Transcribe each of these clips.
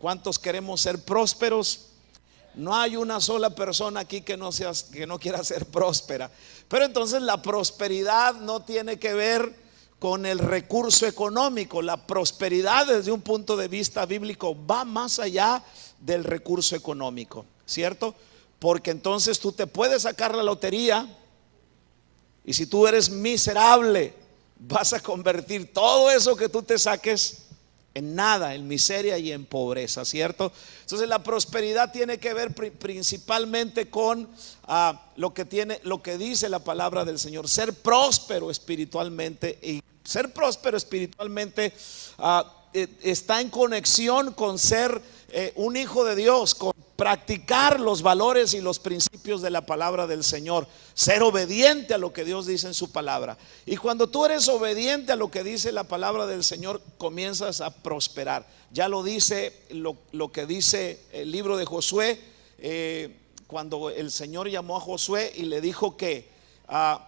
¿Cuántos queremos ser prósperos? No hay una sola persona aquí que no quiera ser próspera. Pero entonces la prosperidad no tiene que ver con el recurso económico. La prosperidad desde un punto de vista bíblico va más allá del recurso económico, ¿cierto? Porque entonces tú te puedes sacar la lotería y si tú eres miserable, vas a convertir todo eso que tú te saques en nada, en miseria y en pobreza, ¿cierto? Entonces la prosperidad tiene que ver principalmente con lo que dice la palabra del Señor, ser próspero espiritualmente. Y ser próspero espiritualmente está en conexión con ser un hijo de Dios, con practicar los valores y los principios de la palabra del Señor, ser obediente a lo que Dios dice en su palabra. Y cuando tú eres obediente a lo que dice la palabra del Señor, comienzas a prosperar. Ya lo dice lo que dice el libro de Josué, cuando el Señor llamó a Josué y le dijo que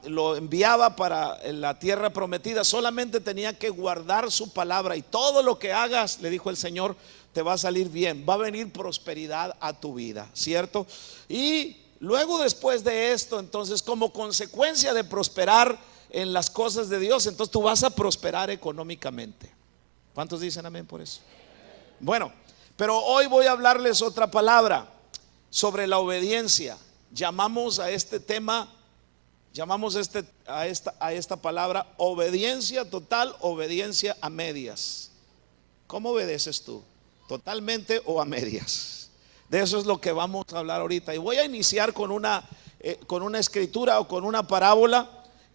lo enviaba para la tierra prometida, solamente tenía que guardar su palabra y todo lo que hagas, le dijo el Señor, te va a salir bien, va a venir prosperidad a tu vida, ¿cierto? Y luego después de esto, entonces como consecuencia de prosperar en las cosas de Dios, entonces tú vas a prosperar económicamente. ¿Cuántos dicen amén por eso? Bueno, pero hoy voy a hablarles otra palabra sobre la obediencia. Llamamos a este tema, a esta palabra obediencia total, obediencia a medias. ¿Cómo obedeces tú? ¿Totalmente o a medias? De eso es lo que vamos a hablar ahorita. Y voy a iniciar con una escritura o con una parábola.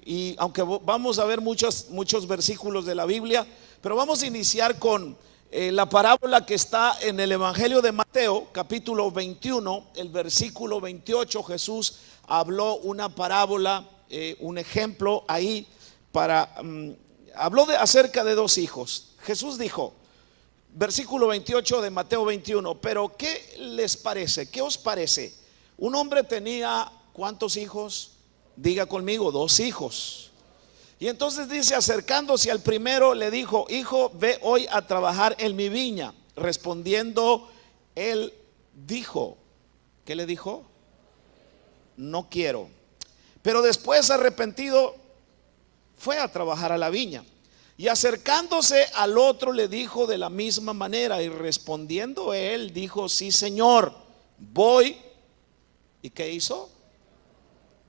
Y aunque vamos a ver muchos versículos de la Biblia, pero vamos a iniciar con la parábola que está en el Evangelio de Mateo, capítulo 21, el versículo 28. Jesús habló una parábola, un ejemplo ahí habló acerca de dos hijos. Jesús dijo, versículo 28 de Mateo 21, pero ¿qué les parece? ¿Qué os parece? Un hombre tenía ¿cuántos hijos? Diga conmigo, 2 hijos. Y entonces dice, acercándose al primero, le dijo, hijo, ve hoy a trabajar en mi viña. Respondiendo, él dijo, ¿qué le dijo? No quiero. Pero después, arrepentido, fue a trabajar a la viña. Y acercándose al otro le dijo de la misma manera, y respondiendo él dijo, sí, Señor, voy. ¿Y qué hizo?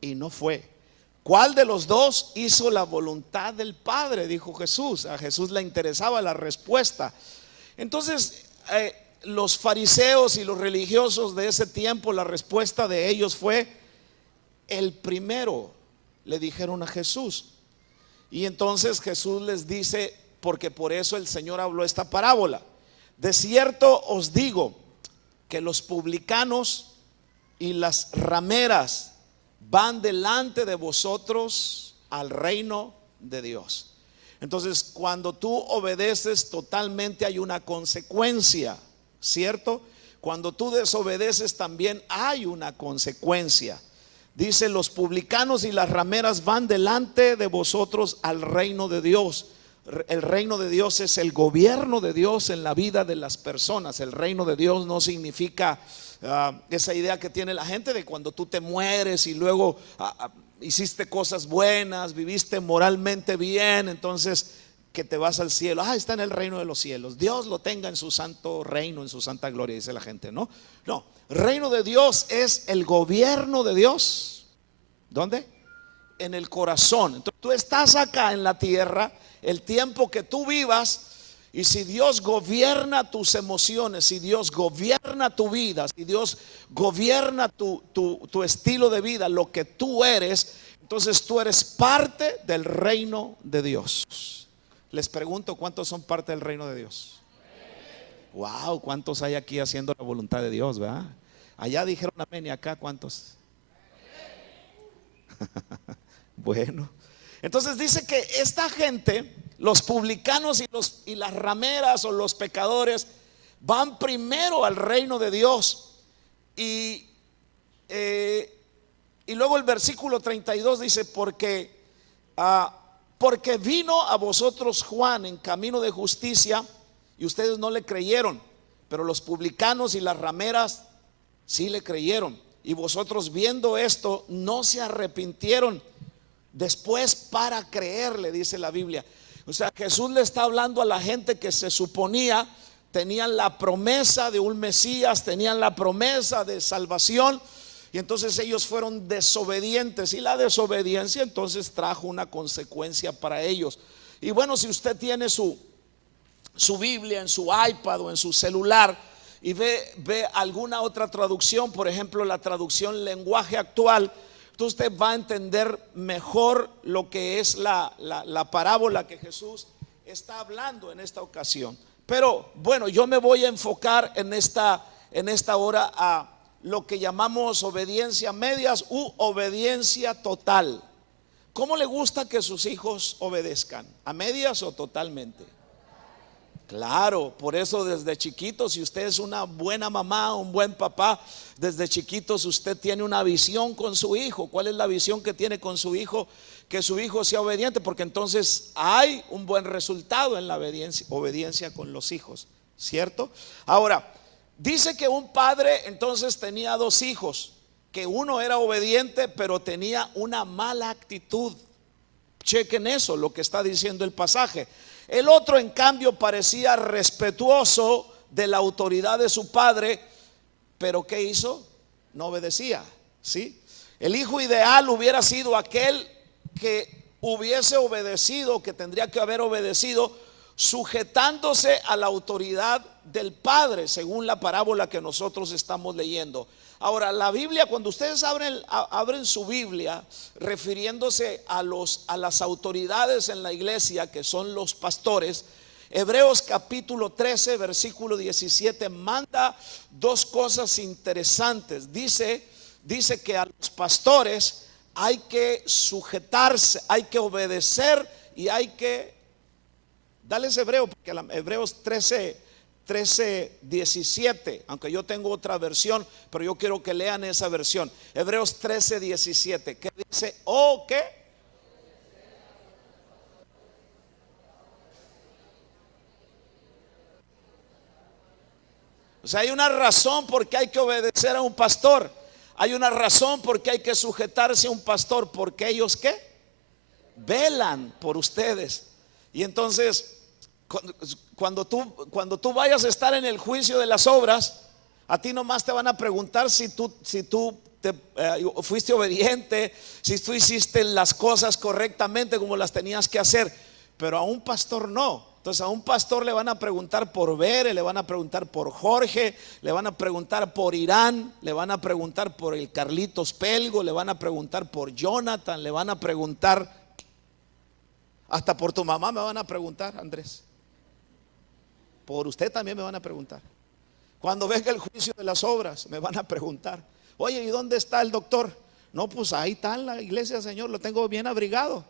Y no fue. ¿Cuál de los dos hizo la voluntad del Padre? Dijo Jesús. A Jesús le interesaba la respuesta. Entonces los fariseos y los religiosos de ese tiempo, la respuesta de ellos fue el primero, le dijeron a Jesús. Y entonces Jesús les dice, porque por eso el Señor habló esta parábola: de cierto os digo que los publicanos y las rameras van delante de vosotros al reino de Dios. Entonces, cuando tú obedeces totalmente hay una consecuencia, ¿cierto? Cuando tú desobedeces también hay una consecuencia. Dice, los publicanos y las rameras van delante de vosotros al reino de Dios. El reino de Dios es el gobierno de Dios en la vida de las personas. El reino de Dios no significa esa idea que tiene la gente de cuando tú te mueres y luego hiciste cosas buenas, viviste moralmente bien, entonces que te vas al cielo. Está en el reino de los cielos. Dios lo tenga en su santo reino, en su santa gloria, dice la gente. No, reino de Dios es el gobierno de Dios. ¿Dónde? En el corazón. Entonces tú estás acá en la tierra el tiempo que tú vivas, y si Dios gobierna tus emociones, si Dios gobierna tu vida, si Dios gobierna tu estilo de vida, lo que tú eres, entonces tú eres parte del reino de Dios. Les pregunto, ¿cuántos son parte del reino de Dios? Wow, ¿cuántos hay aquí haciendo la voluntad de Dios, verdad? Allá dijeron amén, y acá ¿cuántos? Bueno, entonces dice que esta gente, los publicanos y las rameras o los pecadores, van primero al reino de Dios. Y luego el versículo 32 dice, porque vino a vosotros Juan en camino de justicia y ustedes no le creyeron, pero los publicanos y las rameras sí le creyeron. Y vosotros viendo esto no se arrepintieron después para creerle, dice la Biblia. O sea, Jesús le está hablando a la gente que se suponía tenían la promesa de un Mesías, tenían la promesa de salvación, y entonces ellos fueron desobedientes, y la desobediencia entonces trajo una consecuencia para ellos. Y bueno, si usted tiene su Biblia en su iPad o en su celular y ve alguna otra traducción, por ejemplo la traducción lenguaje actual, entonces usted va a entender mejor lo que es la parábola que Jesús está hablando en esta ocasión. Pero bueno, yo me voy a enfocar en esta hora a lo que llamamos obediencia a medias u obediencia total. ¿Cómo le gusta que sus hijos obedezcan? ¿A medias o totalmente? Claro, por eso desde chiquitos, si usted es una buena mamá, un buen papá, desde chiquitos usted tiene una visión con su hijo. ¿Cuál es la visión que tiene con su hijo? Que su hijo sea obediente, porque entonces hay un buen resultado en la obediencia con los hijos, ¿cierto? Ahora, dice que un padre entonces tenía dos hijos, que uno era obediente pero tenía una mala actitud. Chequen eso, lo que está diciendo el pasaje. El otro en cambio parecía respetuoso de la autoridad de su padre, pero ¿qué hizo? No obedecía, ¿sí? El hijo ideal hubiera sido aquel que hubiese obedecido, que tendría que haber obedecido, sujetándose a la autoridad del padre, según la parábola que nosotros estamos leyendo. Ahora, la Biblia, cuando ustedes abren su Biblia, refiriéndose a las autoridades en la iglesia, que son los pastores, Hebreos capítulo 13, versículo 17, manda dos cosas interesantes. Dice que a los pastores hay que sujetarse, hay que obedecer y hay que, dale ese hebreo, porque Hebreos 13, 17, aunque yo tengo otra versión, pero yo quiero que lean esa versión. Hebreos 13, 17, que dice, ¿o qué? O sea, hay una razón por qué hay que obedecer a un pastor. Hay una razón por qué hay que sujetarse a un pastor, porque ellos ¿qué? Velan por ustedes. Y entonces cuando tú vayas a estar en el juicio de las obras, a ti nomás te van a preguntar si tú fuiste obediente, si tú hiciste las cosas correctamente como las tenías que hacer. Pero a un pastor no. Entonces a un pastor le van a preguntar por Bere, le van a preguntar por Jorge, le van a preguntar por Irán, le van a preguntar por el Carlitos Pelgo, le van a preguntar por Jonathan, le van a preguntar, hasta por tu mamá me van a preguntar, Andrés. Por usted también me van a preguntar. Cuando venga el juicio de las obras me van a preguntar, oye, ¿y dónde está el doctor? No, pues ahí está en la iglesia, Señor, lo tengo bien abrigado,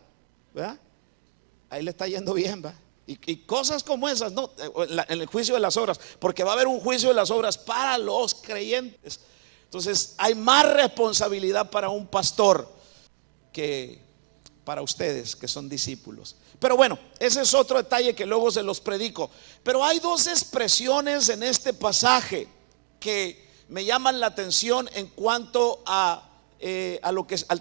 ¿verdad? Ahí le está yendo bien, ¿va? Y cosas como esas, ¿no? En el juicio de las obras, porque va a haber un juicio de las obras para los creyentes. Entonces hay más responsabilidad para un pastor que para ustedes que son discípulos. Pero bueno, ese es otro detalle que luego se los predico. Pero hay dos expresiones en este pasaje que me llaman la atención en cuanto al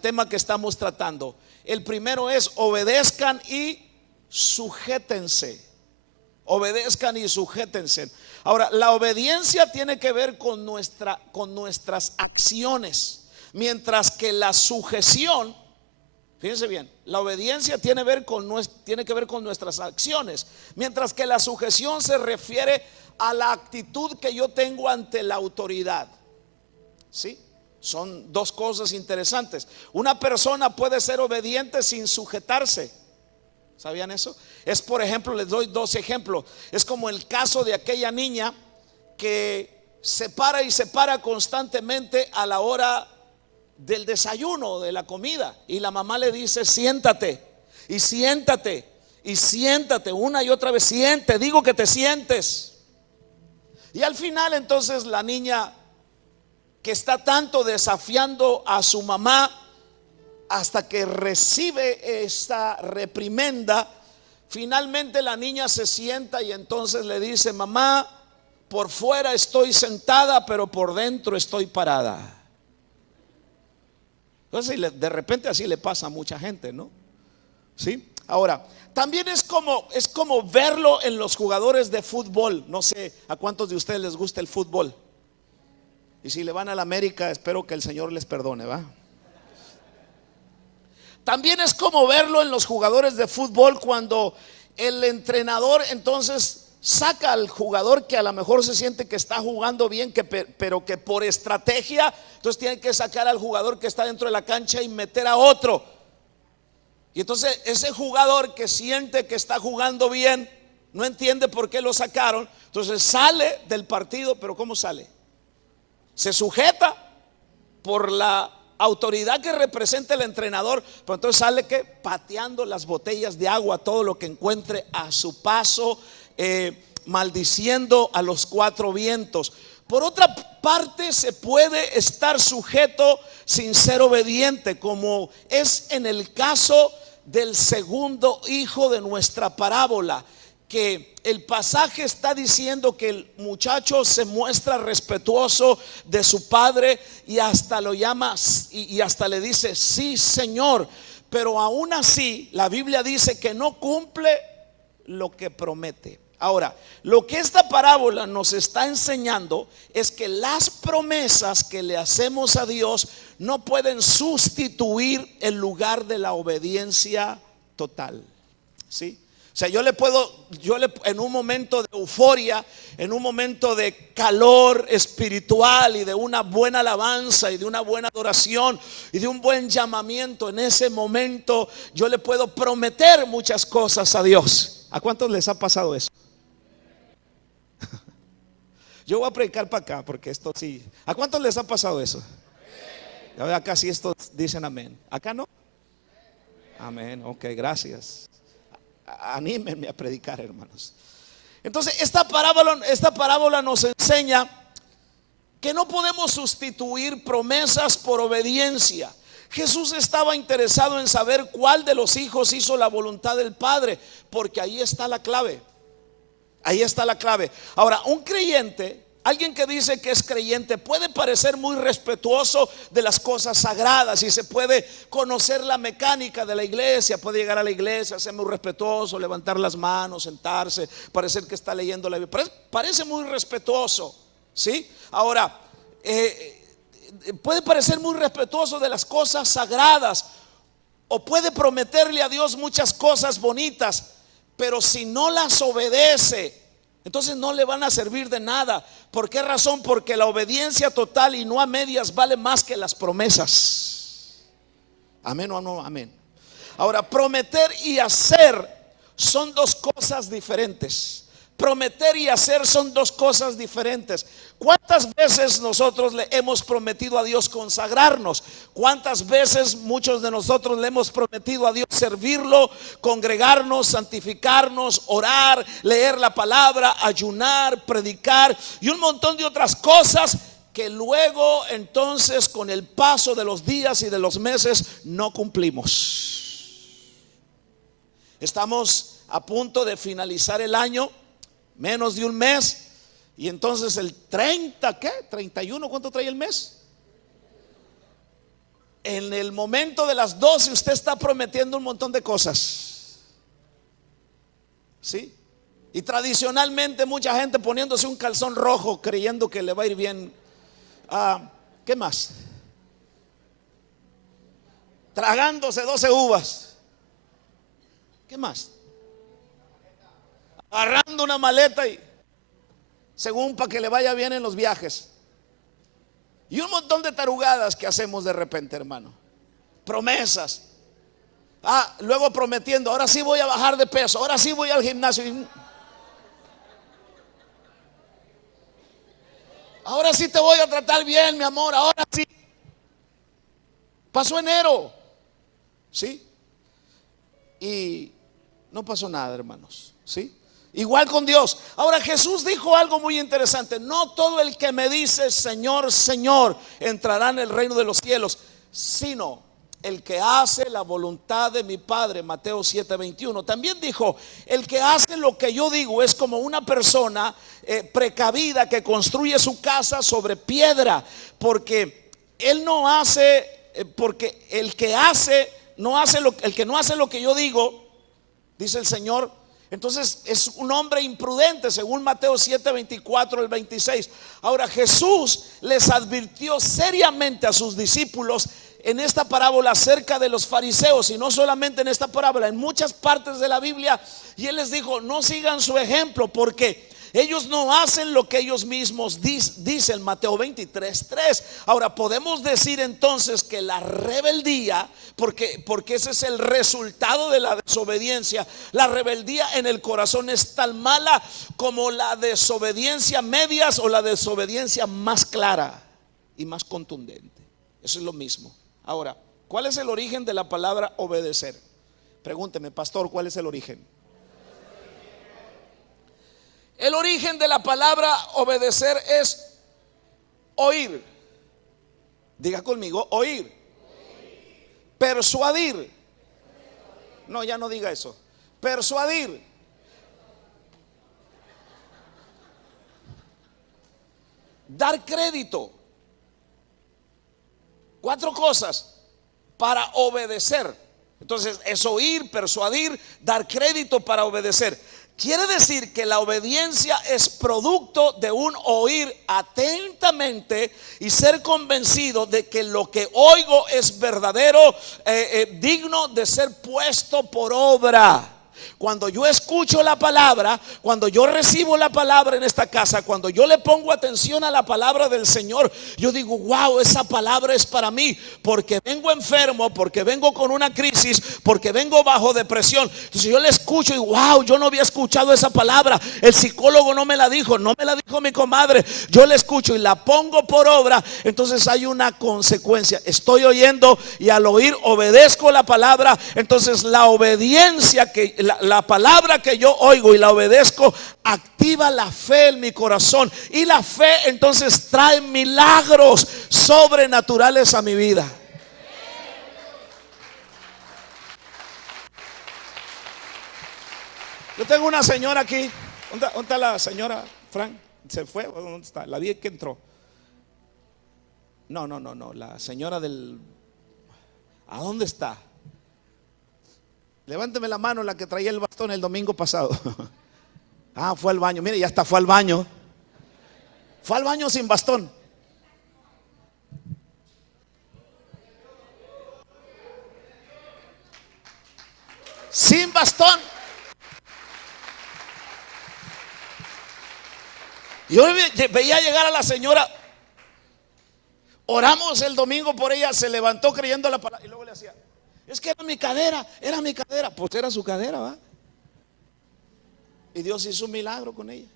tema que estamos tratando. El primero es obedezcan y sujétense. Obedezcan y sujétense. Ahora, la obediencia tiene que ver con nuestras acciones, mientras que la sujeción, fíjense bien, la obediencia tiene que ver con nuestras acciones, mientras que la sujeción se refiere a la actitud que yo tengo ante la autoridad. ¿Sí? Son dos cosas interesantes. Una persona puede ser obediente sin sujetarse. ¿Sabían eso? Es, por ejemplo, les doy dos ejemplos. Es como el caso de aquella niña que se para constantemente a la hora del desayuno, de la comida, y la mamá le dice siéntate, y siéntate, y siéntate una y otra vez, digo que te sientes. Y al final entonces la niña, que está tanto desafiando a su mamá, hasta que recibe esta reprimenda, finalmente la niña se sienta y entonces le dice, mamá, por fuera estoy sentada, pero por dentro estoy parada. Entonces de repente así le pasa a mucha gente, ¿no? ¿Sí? Ahora, también es como verlo en los jugadores de fútbol. No sé a cuántos de ustedes les gusta el fútbol. Y si le van a la América, espero que el Señor les perdone, ¿va? También es como verlo en los jugadores de fútbol, cuando el entrenador entonces saca al jugador que a lo mejor se siente que está jugando bien, pero que por estrategia, entonces tiene que sacar al jugador que está dentro de la cancha y meter a otro. Y entonces ese jugador que siente que está jugando bien, no entiende por qué lo sacaron, entonces sale del partido. Pero ¿cómo sale? Se sujeta por la autoridad que representa el entrenador, pero entonces sale que pateando las botellas de agua, todo lo que encuentre a su paso, maldiciendo a los cuatro vientos. Por otra parte, se puede estar sujeto sin ser obediente, como es en el caso del segundo hijo de nuestra parábola, que el pasaje está diciendo que el muchacho se muestra respetuoso de su padre y hasta lo llama y hasta le dice sí, Señor, pero aún así la Biblia dice que no cumple lo que promete. Ahora, lo que esta parábola nos está enseñando es que las promesas que le hacemos a Dios no pueden sustituir el lugar de la obediencia total. ¿Sí? O sea, en un momento de euforia, en un momento de calor espiritual y de una buena alabanza y de una buena adoración y de un buen llamamiento, en ese momento yo le puedo prometer muchas cosas a Dios. ¿A cuántos les ha pasado eso? Yo voy a predicar para acá porque esto sí. ¿A cuántos les ha pasado eso? Acá sí estos dicen amén. ¿Acá no? Amén, ok, gracias. Anímenme a predicar, hermanos. Entonces esta parábola nos enseña que no podemos sustituir promesas por obediencia. Jesús estaba interesado en saber cuál de los hijos hizo la voluntad del Padre, porque ahí está la clave. Ahí está la clave. Ahora, un creyente, alguien que dice que es creyente, puede parecer muy respetuoso de las cosas sagradas y se puede conocer la mecánica de la iglesia. Puede llegar a la iglesia, ser muy respetuoso, levantar las manos, sentarse, parecer que está leyendo la Biblia. Parece muy respetuoso, ¿sí? Ahora, puede parecer muy respetuoso de las cosas sagradas, o puede prometerle a Dios muchas cosas bonitas, pero si no las obedece, entonces no le van a servir de nada. ¿Por qué razón? Porque la obediencia total y no a medias vale más que las promesas. Amén o no amén. Ahora, prometer y hacer son dos cosas diferentes. Prometer y hacer son dos cosas diferentes. ¿Cuántas veces nosotros le hemos prometido a Dios consagrarnos? ¿Cuántas veces muchos de nosotros le hemos prometido a Dios servirlo, congregarnos, santificarnos, orar, leer la palabra, ayunar, predicar y un montón de otras cosas que luego entonces con el paso de los días y de los meses no cumplimos? Estamos a punto de finalizar el año, menos de un mes, y entonces el 30, ¿qué? 31, ¿cuánto trae el mes? En el momento de las 12 usted está prometiendo un montón de cosas, ¿sí? Y tradicionalmente mucha gente poniéndose un calzón rojo creyendo que le va a ir bien. ¿Qué más? Tragándose 12 uvas. ¿Qué más? Agarrando una maleta y según para que le vaya bien en los viajes. Y un montón de tarugadas que hacemos de repente, hermano. Promesas. Luego prometiendo, ahora sí voy a bajar de peso, ahora sí voy al gimnasio. Ahora sí te voy a tratar bien, mi amor, ahora sí. Pasó enero, ¿sí? Y no pasó nada, hermanos, ¿sí? Igual con Dios. Ahora, Jesús dijo algo muy interesante: no todo el que me dice Señor, Señor entrará en el reino de los cielos, sino el que hace la voluntad de mi Padre, Mateo 7:21. También dijo, el que hace lo que yo digo es como una persona precavida que construye su casa sobre piedra, porque él no hace, porque el que hace no hace el que no hace lo que yo digo, dice el Señor, entonces es un hombre imprudente, según Mateo 7:24 al 26. Ahora Jesús les advirtió seriamente a sus discípulos en esta parábola acerca de los fariseos, y no solamente en esta parábola, en muchas partes de la Biblia, y él les dijo, no sigan su ejemplo, porque ellos no hacen lo que ellos mismos dicen. Mateo 23:3. Ahora podemos decir entonces que la rebeldía, porque ese es el resultado de la desobediencia, la rebeldía en el corazón es tan mala como la desobediencia medias o la desobediencia más clara y más contundente. Eso es lo mismo. Ahora, ¿cuál es el origen de la palabra obedecer? Pregúnteme, pastor, ¿cuál es el origen? El origen de la palabra obedecer es oír. Diga conmigo, oír. Persuadir. No, ya no diga eso. Persuadir. Dar crédito. 4 cosas para obedecer. Entonces es oír, persuadir, dar crédito para obedecer. Quiere decir que la obediencia es producto de un oír atentamente y ser convencido de que lo que oigo es verdadero, digno de ser puesto por obra. Cuando yo escucho la palabra, cuando yo recibo la palabra en esta casa, cuando yo le pongo atención a la palabra del Señor, yo digo, wow, esa palabra es para mí, porque vengo enfermo, porque vengo con una crisis, porque vengo bajo depresión. Entonces yo le escucho y wow, yo no había escuchado esa palabra, el psicólogo no me la dijo, no me la dijo mi comadre, yo la escucho y la pongo por obra. Entonces hay una consecuencia, estoy oyendo y al oír obedezco la palabra. Entonces la obediencia que la palabra que yo oigo y la obedezco activa la fe en mi corazón, y la fe entonces trae milagros sobrenaturales a mi vida. Yo tengo una señora aquí. ¿Dónde está la señora Frank? ¿Se fue? ¿Dónde está? La vi que entró. No, la señora del... ¿A dónde está? Levánteme la mano, la que traía el bastón el domingo pasado. Ah, fue al baño. Mire, ya está, fue al baño. Fue al baño sin bastón. Sin bastón. Yo veía llegar a la señora. Oramos el domingo por ella, se levantó creyendo la palabra y luego le hacía, es que era mi cadera. Pues era su cadera, ¿va? Y Dios hizo un milagro con ella.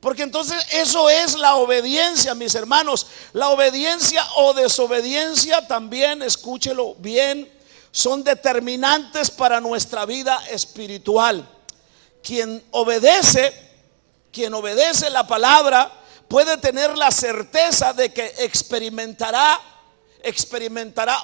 Porque entonces eso es la obediencia, mis hermanos. La obediencia o desobediencia también, escúchelo bien, son determinantes para nuestra vida espiritual. Quien obedece la palabra puede tener la certeza de que experimentará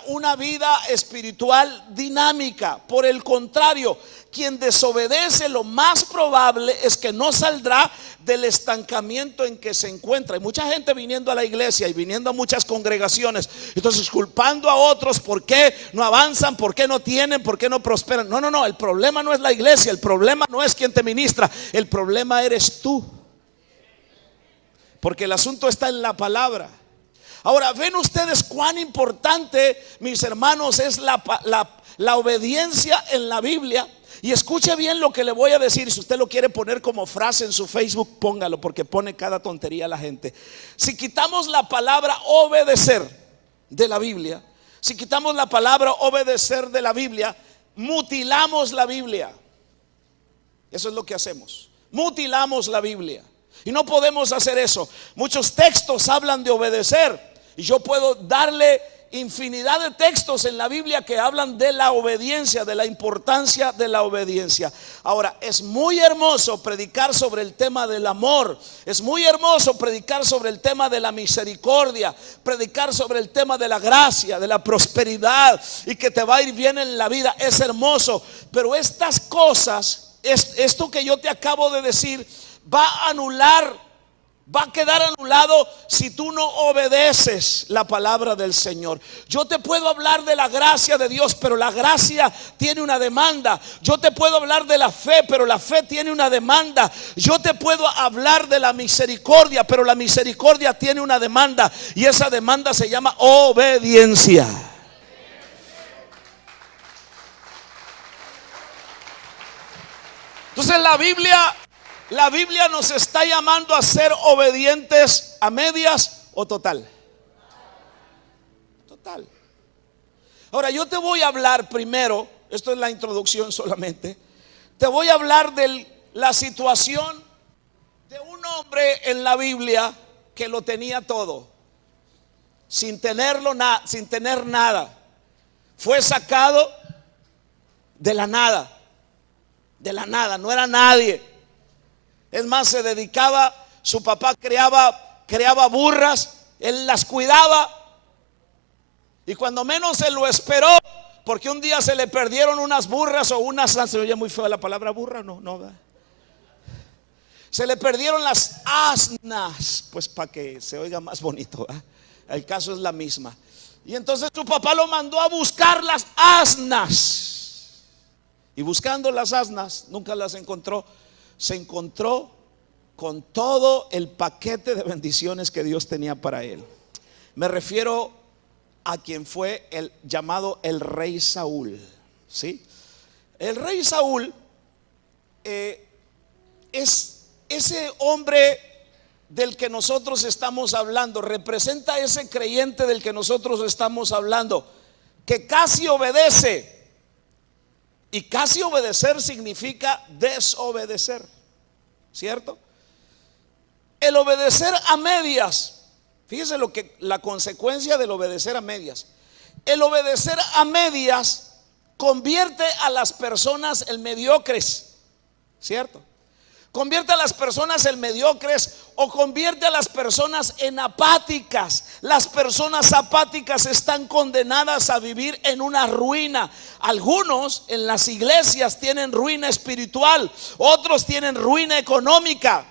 una vida espiritual dinámica. Por el contrario, quien desobedece, lo más probable es que no saldrá del estancamiento en que se encuentra. Hay mucha gente viniendo a la iglesia y viniendo a muchas congregaciones, entonces culpando a otros por qué no avanzan, por qué no tienen, por qué no prosperan. No, el problema no es la iglesia, el problema no es quien te ministra, el problema eres tú. Porque el asunto está en la palabra. Ahora, ven ustedes cuán importante, mis hermanos, es la obediencia en la Biblia. Y escuche bien lo que le voy a decir. Si usted lo quiere poner como frase en su Facebook, póngalo, porque pone cada tontería la gente. Si quitamos la palabra obedecer de la Biblia, si quitamos la palabra obedecer de la Biblia, mutilamos la Biblia. Eso es lo que hacemos. Mutilamos la Biblia. Y no podemos hacer eso. Muchos textos hablan de obedecer, y yo puedo darle infinidad de textos en la Biblia que hablan de la obediencia, de la importancia de la obediencia. Ahora, es muy hermoso predicar sobre el tema del amor, es muy hermoso predicar sobre el tema de la misericordia, predicar sobre el tema de la gracia, de la prosperidad y que te va a ir bien en la vida. Es hermoso, pero estas cosas, esto que yo te acabo de decir, va a quedar anulado si tú no obedeces la palabra del Señor. Yo te puedo hablar de la gracia de Dios, pero la gracia tiene una demanda. Yo te puedo hablar de la fe, pero la fe tiene una demanda. Yo te puedo hablar de la misericordia, pero la misericordia tiene una demanda, y esa demanda se llama obediencia. Entonces la Biblia nos está llamando a ser obedientes a medias o total. Total. Ahora yo te voy a hablar primero, esto es la introducción solamente. Te voy a hablar de la situación de un hombre en la Biblia que lo tenía todo, sin tener nada. Fue sacado de la nada, no era nadie. Es más, se dedicaba, su papá creaba burras, él las cuidaba, y cuando menos se lo esperó, porque un día se le perdieron unas burras o unas, se oye muy feo la palabra burra, no, ¿verdad? Se le perdieron las asnas, pues para que se oiga más bonito, ¿verdad? El caso es la misma. Y entonces su papá lo mandó a buscar las asnas, y buscando las asnas nunca las encontró. Se encontró con todo el paquete de bendiciones que Dios tenía para él. Me refiero a quien fue el llamado el rey Saúl, ¿sí? El rey Saúl es ese hombre del que nosotros estamos hablando, representa a ese creyente del que nosotros estamos hablando, que casi obedece. Y casi obedecer significa desobedecer, ¿cierto? El obedecer a medias, fíjese la consecuencia del obedecer a medias. El obedecer a medias convierte a las personas en mediocres, ¿cierto? Convierte a las personas en mediocres o convierte a las personas en apáticas. Las personas apáticas están condenadas a vivir en una ruina. Algunos en las iglesias tienen ruina espiritual, otros tienen ruina económica.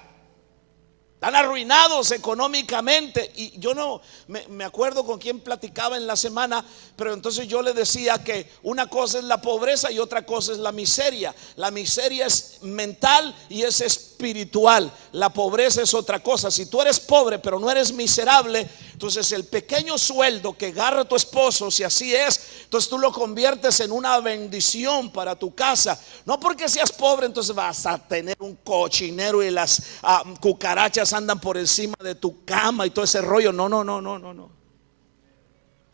Están arruinados económicamente. Y yo no me acuerdo con quién platicaba en la semana, pero entonces yo le decía que una cosa es la pobreza y otra cosa es la miseria. La miseria es mental y es espiritual. La pobreza es otra cosa. Si tú eres pobre pero no eres miserable, entonces el pequeño sueldo que agarra tu esposo, si así es, entonces tú lo conviertes en una bendición para tu casa. No porque seas pobre entonces vas a tener un cochinero y las cucarachas andan por encima de tu cama y todo ese rollo. No.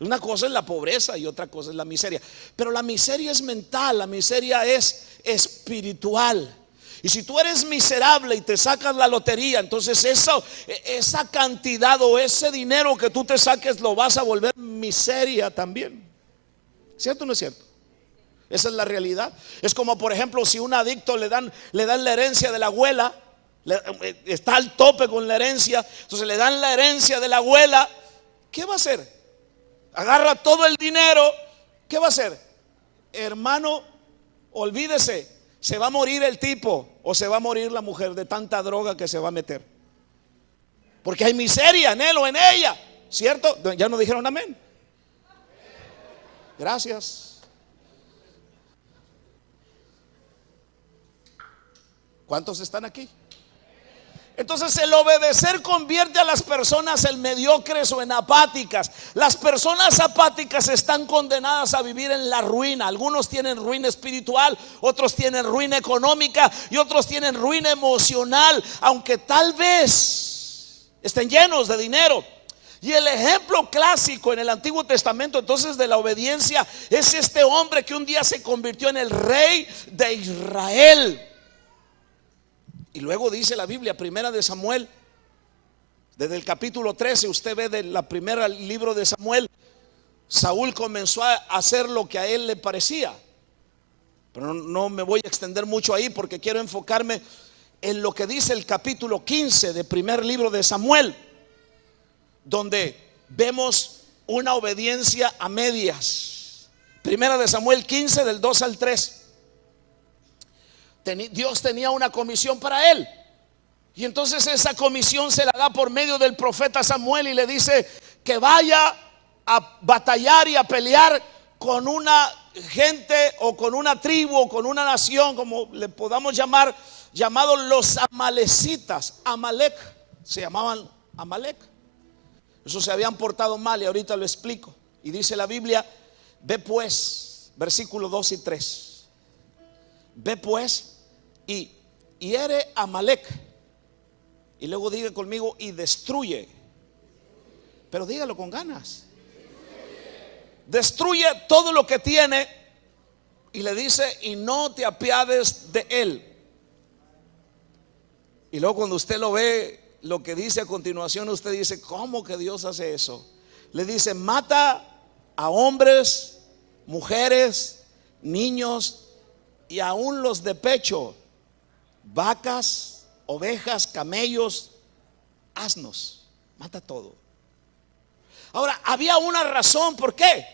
Una cosa es la pobreza y otra cosa es la miseria. Pero la miseria es mental, la miseria es espiritual. Y si tú eres miserable y te sacas la lotería, entonces esa cantidad o ese dinero que tú te saques lo vas a volver miseria también. ¿Cierto o no es cierto? Esa es la realidad. Es como, por ejemplo, si un adicto le dan la herencia de la abuela, está al tope con la herencia, entonces le dan la herencia de la abuela. ¿Qué va a hacer? Agarra todo el dinero. ¿Qué va a hacer? Hermano, olvídese, se va a morir el tipo o se va a morir la mujer de tanta droga que se va a meter, porque hay miseria en él o en ella, ¿cierto? Ya nos dijeron amén. Gracias. ¿Cuántos están aquí? Entonces el obedecer convierte a las personas en mediocres o en apáticas. Las personas apáticas están condenadas a vivir en la ruina. Algunos tienen ruina espiritual, otros tienen ruina económica y otros tienen ruina emocional, aunque tal vez estén llenos de dinero. Y el ejemplo clásico en el Antiguo Testamento entonces de la obediencia es este hombre que un día se convirtió en el rey de Israel. Y luego dice la Biblia, primera de Samuel, desde el capítulo 13, usted ve de la primera libro de Samuel, Saúl comenzó a hacer lo que a él le parecía. Pero no me voy a extender mucho ahí porque quiero enfocarme en lo que dice el capítulo 15 del primer libro de Samuel, donde vemos una obediencia a medias. Primera de Samuel 15 del 2 al 3. Dios tenía una comisión para él, y entonces esa comisión se la da por medio del profeta Samuel y le dice que vaya a batallar y a pelear con una gente o con una tribu o con una nación, como le podamos llamar, llamados los amalecitas. Amalek, se llamaban Amalek. Esos se habían portado mal, y ahorita lo explico. Y dice la Biblia: ve pues, versículos 2 y 3. Ve pues y hiere a Amalek. Y luego diga conmigo: y destruye. Pero dígalo con ganas. Destruye todo lo que tiene. Y le dice: y no te apiades de él. Y luego cuando usted lo ve, lo que dice a continuación, usted dice: ¿cómo que Dios hace eso? Le dice: mata a hombres, mujeres, niños y aún los de pecho, vacas, ovejas, camellos, asnos. Mata todo. Ahora, había una razón por qué.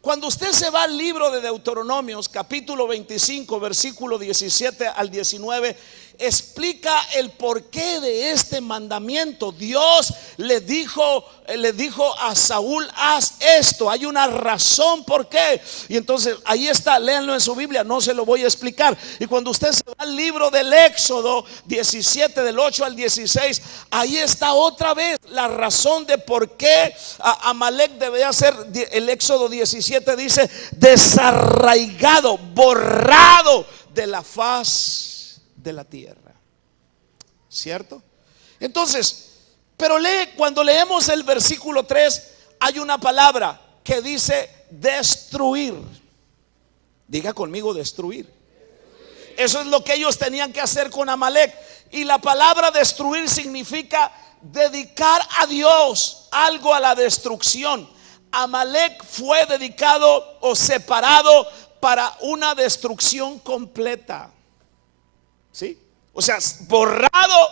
Cuando usted se va al libro de Deuteronomios, capítulo 25, versículo 17 al 19, explica el porqué de este mandamiento. Dios le dijo a Saúl: haz esto. Hay una razón por qué. Y entonces ahí está, léanlo en su Biblia, no se lo voy a explicar. Y cuando usted se va al libro del Éxodo 17, del 8 al 16, ahí está otra vez la razón de por qué Amalek debía ser. El Éxodo 17 dice: desarraigado, borrado de la faz de la tierra. ¿Cierto? Entonces, pero cuando leemos el versículo 3, hay una palabra que dice destruir. Diga conmigo: destruir. Eso es lo que ellos tenían que hacer con Amalek. Y la palabra destruir significa dedicar a Dios algo a la destrucción. Amalek fue dedicado o separado para una destrucción completa. ¿Sí? O sea, borrado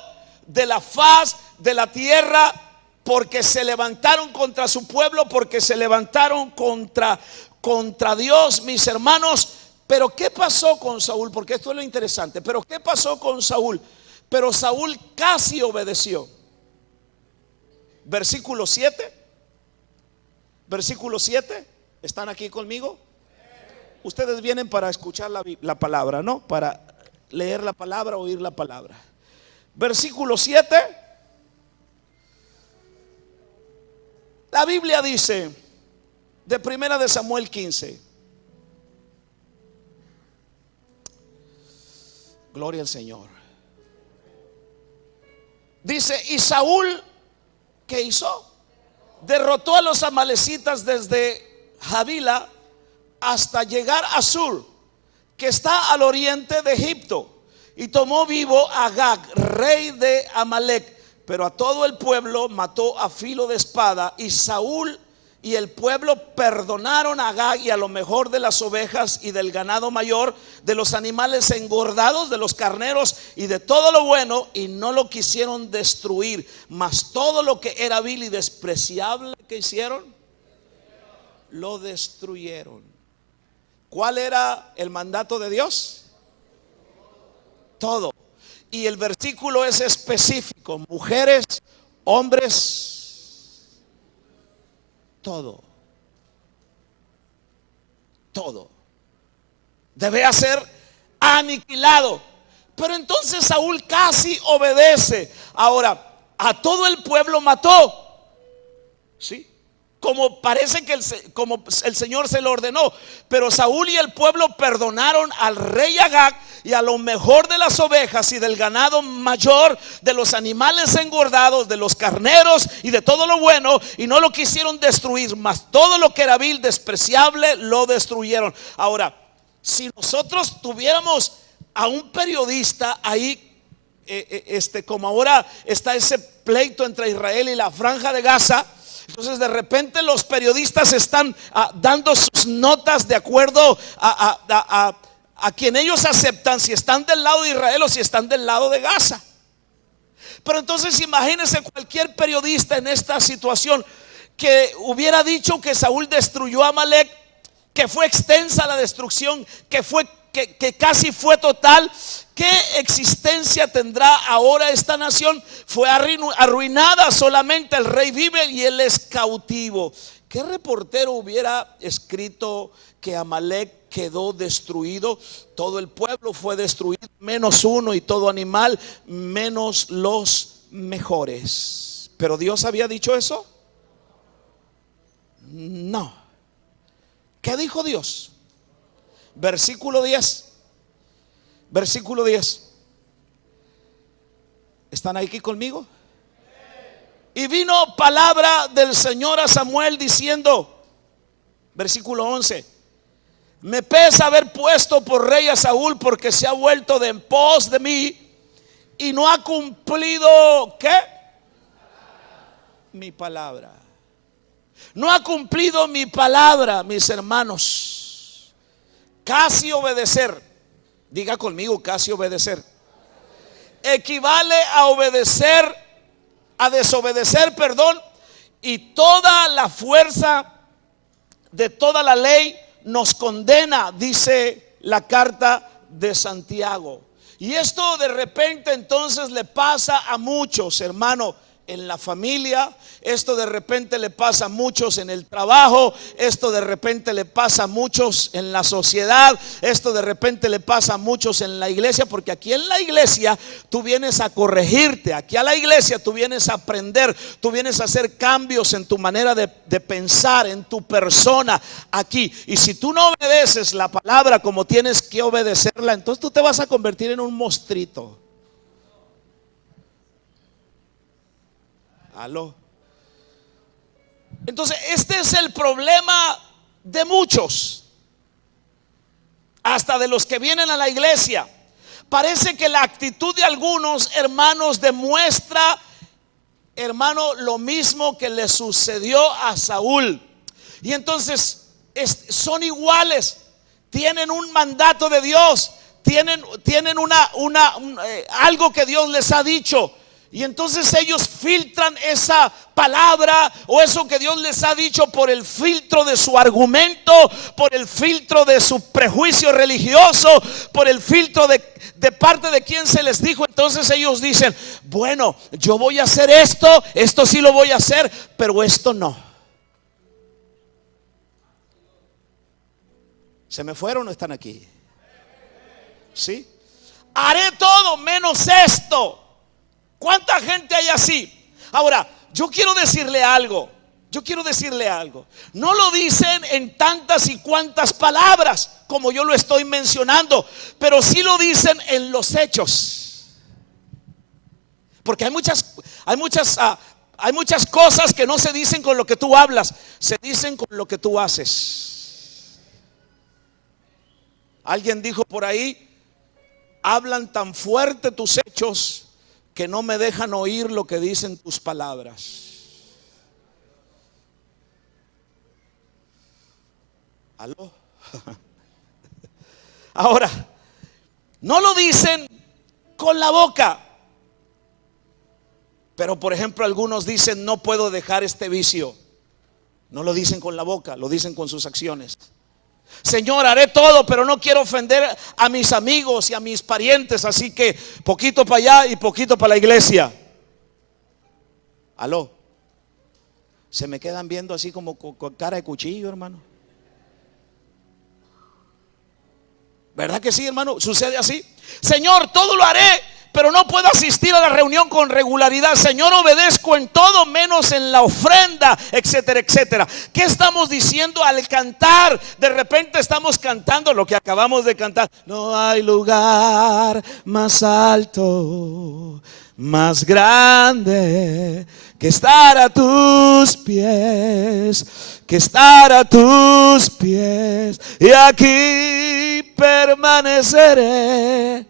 de la faz de la tierra, porque se levantaron contra su pueblo, porque se levantaron contra Dios, mis hermanos. Pero ¿qué pasó con Saúl? Porque esto es lo interesante. Pero ¿qué pasó con Saúl? Pero Saúl casi obedeció. Versículo 7. Versículo 7. ¿Están aquí conmigo? Ustedes vienen para escuchar la palabra, ¿no? Para leer la palabra, oír la palabra. Versículo 7. La Biblia dice, de primera de Samuel 15. Gloria al Señor. Dice: y Saúl, ¿qué hizo? Derrotó a los amalecitas desde Javila hasta llegar a Sur, que está al oriente de Egipto, y tomó vivo a Agag, rey de Amalek, pero a todo el pueblo mató a filo de espada. Y Saúl y el pueblo perdonaron a Agag y a lo mejor de las ovejas y del ganado mayor, de los animales engordados, de los carneros y de todo lo bueno, y no lo quisieron destruir. Mas todo lo que era vil y despreciable, ¿qué hicieron? Lo destruyeron. ¿Cuál era el mandato de Dios? Todo. Y el versículo es específico: mujeres, hombres, todo. Todo debe ser aniquilado. Pero entonces Saúl casi obedece. Ahora, a todo el pueblo mató. ¿Sí? Como parece que como el Señor se lo ordenó. Pero Saúl y el pueblo perdonaron al rey Agag y a lo mejor de las ovejas y del ganado mayor, de los animales engordados, de los carneros y de todo lo bueno, y no lo quisieron destruir. Mas todo lo que era vil, despreciable, lo destruyeron. Ahora, si nosotros tuviéramos a un periodista ahí, como ahora está ese pleito entre Israel y la franja de Gaza, Entonces de repente los periodistas están dando sus notas de acuerdo a quien ellos aceptan, si están del lado de Israel o si están del lado de Gaza. Pero entonces imagínense cualquier periodista en esta situación que hubiera dicho que Saúl destruyó a Amalek, que fue extensa la destrucción, que casi fue total. ¿Qué existencia tendrá ahora esta nación? Fue arruinada, solamente el rey vive y él es cautivo. ¿Qué reportero hubiera escrito que Amalek quedó destruido? Todo el pueblo fue destruido, menos uno, y todo animal, menos los mejores. ¿Pero Dios había dicho eso? No. ¿Qué dijo Dios? Versículo 10. Versículo 10. ¿Están aquí conmigo? Y vino palabra del Señor a Samuel diciendo, versículo 11: me pesa haber puesto por rey a Saúl, porque se ha vuelto de en pos de mí y no ha cumplido, ¿qué? Mi palabra. No ha cumplido mi palabra, mis hermanos. Casi obedecer, diga conmigo, casi obedecer, equivale a obedecer, a desobedecer, perdón. Y toda la fuerza de toda la ley nos condena, dice la carta de Santiago. Y esto de repente entonces le pasa a muchos, hermano, en la familia. Esto de repente le pasa a muchos en el trabajo. Esto de repente le pasa a muchos en la sociedad. Esto de repente le pasa a muchos en la iglesia, porque aquí en la iglesia tú vienes a corregirte. Aquí a la iglesia tú vienes a aprender. Tú vienes a hacer cambios en tu manera de pensar, en tu persona aquí. Y si tú no obedeces la palabra como tienes que obedecerla, entonces tú te vas a convertir en un monstruito. Aló. Entonces este es el problema de muchos, hasta de los que vienen a la iglesia. Parece que la actitud de algunos hermanos demuestra, hermano, lo mismo que le sucedió a Saúl. Y entonces son iguales, tienen un mandato de Dios, tienen algo que Dios les ha dicho. Y entonces ellos filtran esa palabra o eso que Dios les ha dicho por el filtro de su argumento, por el filtro de su prejuicio religioso, por el filtro de parte de quien se les dijo. Entonces ellos dicen, bueno, yo voy a hacer esto sí lo voy a hacer, pero esto no. ¿Se me fueron o están aquí? ¿Sí? Haré todo menos esto. ¿Cuánta gente hay así? Ahora, yo quiero decirle algo. No lo dicen en tantas y cuantas palabras como yo lo estoy mencionando, pero sí lo dicen en los hechos. Porque hay muchas cosas que no se dicen con lo que tú hablas, se dicen con lo que tú haces. Alguien dijo por ahí, hablan tan fuerte tus hechos que no me dejan oír lo que dicen tus palabras. ¿Aló? Ahora, no lo dicen con la boca, pero por ejemplo algunos dicen, no puedo dejar este vicio. No lo dicen con la boca, lo dicen con sus acciones. Señor, haré todo, pero no quiero ofender a mis amigos y a mis parientes, así que poquito para allá y poquito para la iglesia. Aló. Se me quedan viendo así como con cara de cuchillo, hermano. ¿Verdad que sí, hermano? Sucede así. Señor, todo lo haré, pero no puedo asistir a la reunión con regularidad. Señor, obedezco en todo menos en la ofrenda, etcétera, etcétera. ¿Qué estamos diciendo al cantar? De repente estamos cantando lo que acabamos de cantar. No hay lugar más alto, más grande que estar a tus pies, que estar a tus pies, y aquí permaneceré.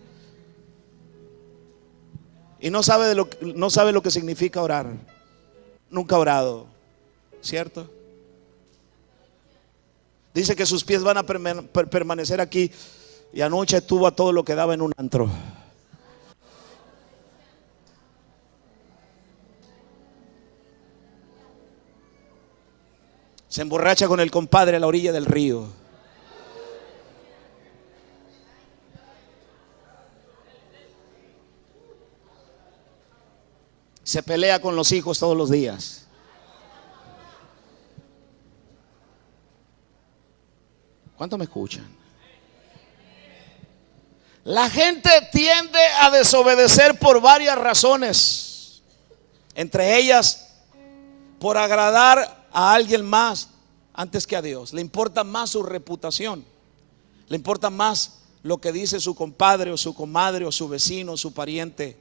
Y no sabe lo que significa orar. Nunca ha orado. ¿Cierto? Dice que sus pies van a permanecer aquí. Y anoche estuvo a todo lo que daba en un antro. Se emborracha con el compadre a la orilla del río. Se pelea con los hijos todos los días. ¿Cuánto me escuchan? La gente tiende a desobedecer por varias razones. Entre ellas, por agradar a alguien más antes que a Dios. Le importa más su reputación. Le importa más lo que dice su compadre o su comadre o su vecino o su pariente.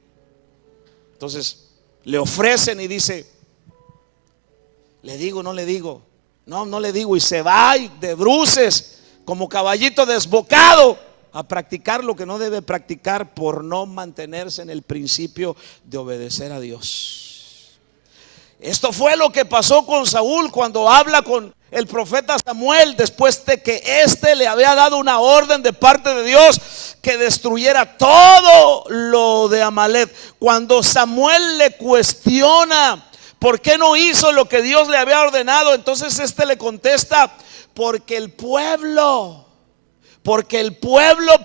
Entonces le ofrecen y dice: le digo, no le digo. No, no le digo. Y se va y de bruces como caballito desbocado a practicar lo que no debe practicar por no mantenerse en el principio de obedecer a Dios. Esto fue lo que pasó con Saúl cuando habla con el profeta Samuel, después de que éste le había dado una orden de parte de Dios que destruyera todo lo de Amalek. Cuando Samuel le cuestiona por qué no hizo lo que Dios le había ordenado, entonces éste le contesta: porque el pueblo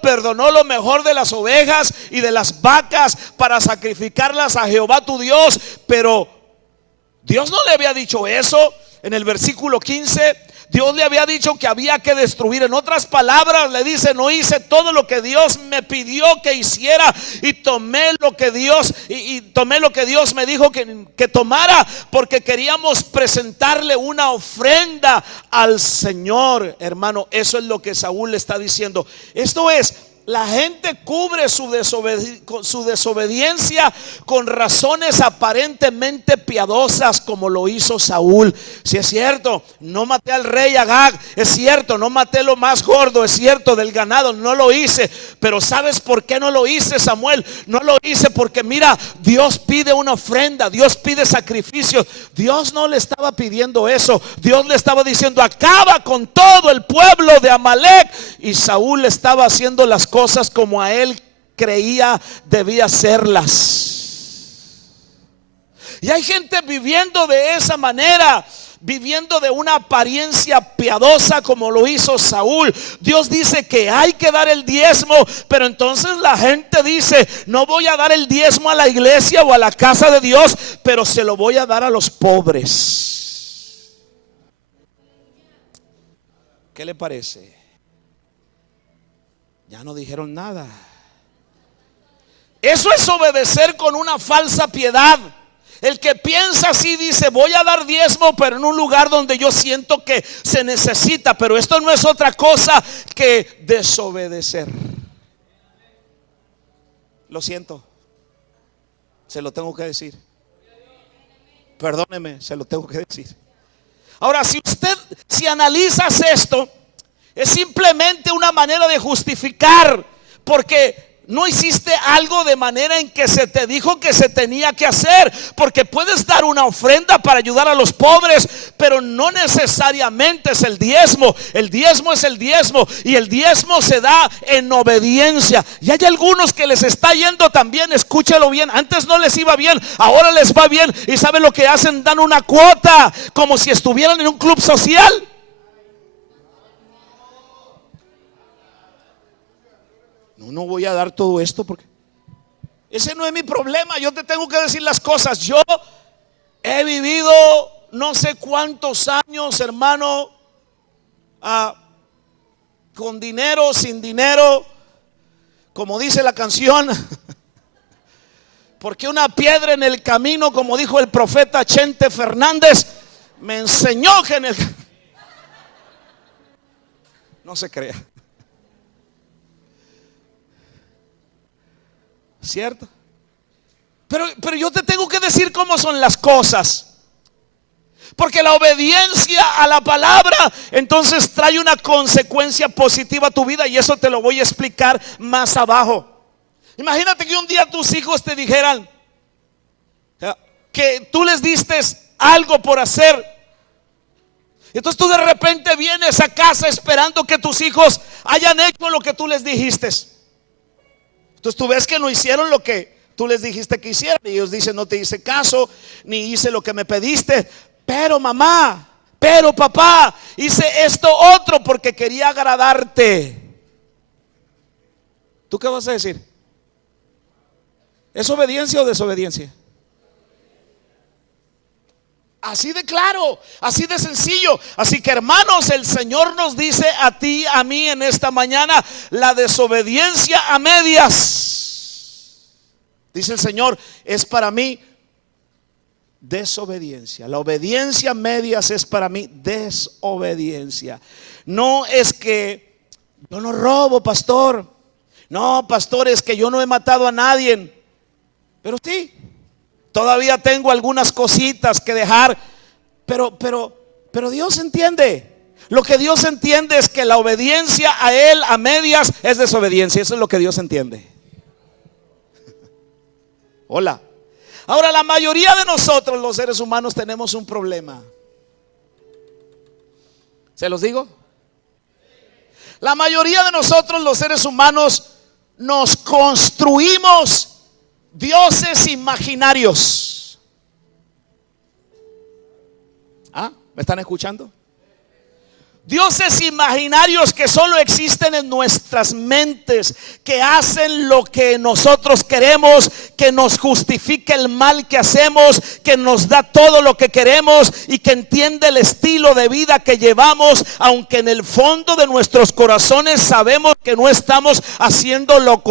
perdonó lo mejor de las ovejas y de las vacas para sacrificarlas a Jehová tu Dios. Pero Dios no le había dicho eso. En el versículo 15, Dios le había dicho que había que destruir. En otras palabras, le dice: no hice todo lo que Dios me pidió que hiciera, y tomé lo que Dios me dijo que tomara, porque queríamos presentarle una ofrenda al Señor. Hermano, eso es lo que Saúl le está diciendo. Esto es, la gente cubre su desobediencia con razones aparentemente piadosas, como lo hizo Saúl. Si es cierto, no maté al rey Agag, es cierto, no maté lo más gordo, es cierto, del ganado, no lo hice. Pero ¿sabes por qué no lo hice, Samuel? No lo hice porque mira, Dios pide una ofrenda, Dios pide sacrificios. Dios no le estaba pidiendo eso. Dios le estaba diciendo: acaba con todo el pueblo de Amalek. Y Saúl estaba haciendo las cosas como a él creía debía hacerlas. Y hay gente viviendo de esa manera, viviendo de una apariencia piadosa como lo hizo Saúl. Dios dice que hay que dar el diezmo, pero entonces la gente dice: no voy a dar el diezmo a la iglesia o a la casa de Dios, pero se lo voy a dar a los pobres. ¿Qué le parece? Ya no dijeron nada. Eso es obedecer con una falsa piedad. El que piensa así dice: voy a dar diezmo, pero en un lugar donde yo siento que se necesita. Pero esto no es otra cosa que desobedecer. Lo siento, se lo tengo que decir. Perdóneme, se lo tengo que decir. Ahora, si analizas esto, es simplemente una manera de justificar, porque no hiciste algo de manera en que se te dijo que se tenía que hacer. Porque puedes dar una ofrenda para ayudar a los pobres, pero no necesariamente es el diezmo. El diezmo es el diezmo, y el diezmo se da en obediencia. Y hay algunos que les está yendo también, escúchalo bien. Antes no les iba bien, ahora les va bien. ¿Y saben lo que hacen? Dan una cuota, como si estuvieran en un club social. No voy a dar todo esto porque ese no es mi problema. Yo te tengo que decir las cosas. Yo he vivido no sé cuántos años, hermano, con dinero, sin dinero, como dice la canción. Porque una piedra en el camino, como dijo el profeta Chente Fernández, me enseñó que no se crea. ¿Cierto? Pero yo te tengo que decir cómo son las cosas. Porque la obediencia a la palabra entonces trae una consecuencia positiva a tu vida, y eso te lo voy a explicar más abajo. Imagínate que un día tus hijos te dijeran que tú les diste algo por hacer, Entonces tú de repente vienes a casa esperando que tus hijos hayan hecho lo que tú les dijiste. Entonces tú ves que no hicieron lo que tú les dijiste que hicieran. Y ellos dicen: no te hice caso, ni hice lo que me pediste. Pero mamá, pero papá, hice esto otro porque quería agradarte. ¿Tú qué vas a decir? ¿Es obediencia o desobediencia? Así de claro, así de sencillo. Así que, hermanos, el Señor nos dice a ti, a mí en esta mañana: la desobediencia a medias, dice el Señor, es para mí desobediencia. La obediencia a medias es para mí desobediencia. No es que yo no robo, pastor. No, pastor, es que yo no he matado a nadie. Pero sí, todavía tengo algunas cositas que dejar. Pero Dios entiende. Lo que Dios entiende es que la obediencia a Él a medias es desobediencia. Eso es lo que Dios entiende. Hola. Ahora, la mayoría de nosotros, los seres humanos, tenemos un problema. ¿Se los digo? La mayoría de nosotros, los seres humanos, nos construimos dioses imaginarios. ¿Ah? ¿Me están escuchando? Dioses imaginarios que solo existen en nuestras mentes, que hacen lo que nosotros queremos, que nos justifica el mal que hacemos, que nos da todo lo que queremos y que entiende el estilo de vida que llevamos, aunque en el fondo de nuestros corazones sabemos que no estamos haciendo lo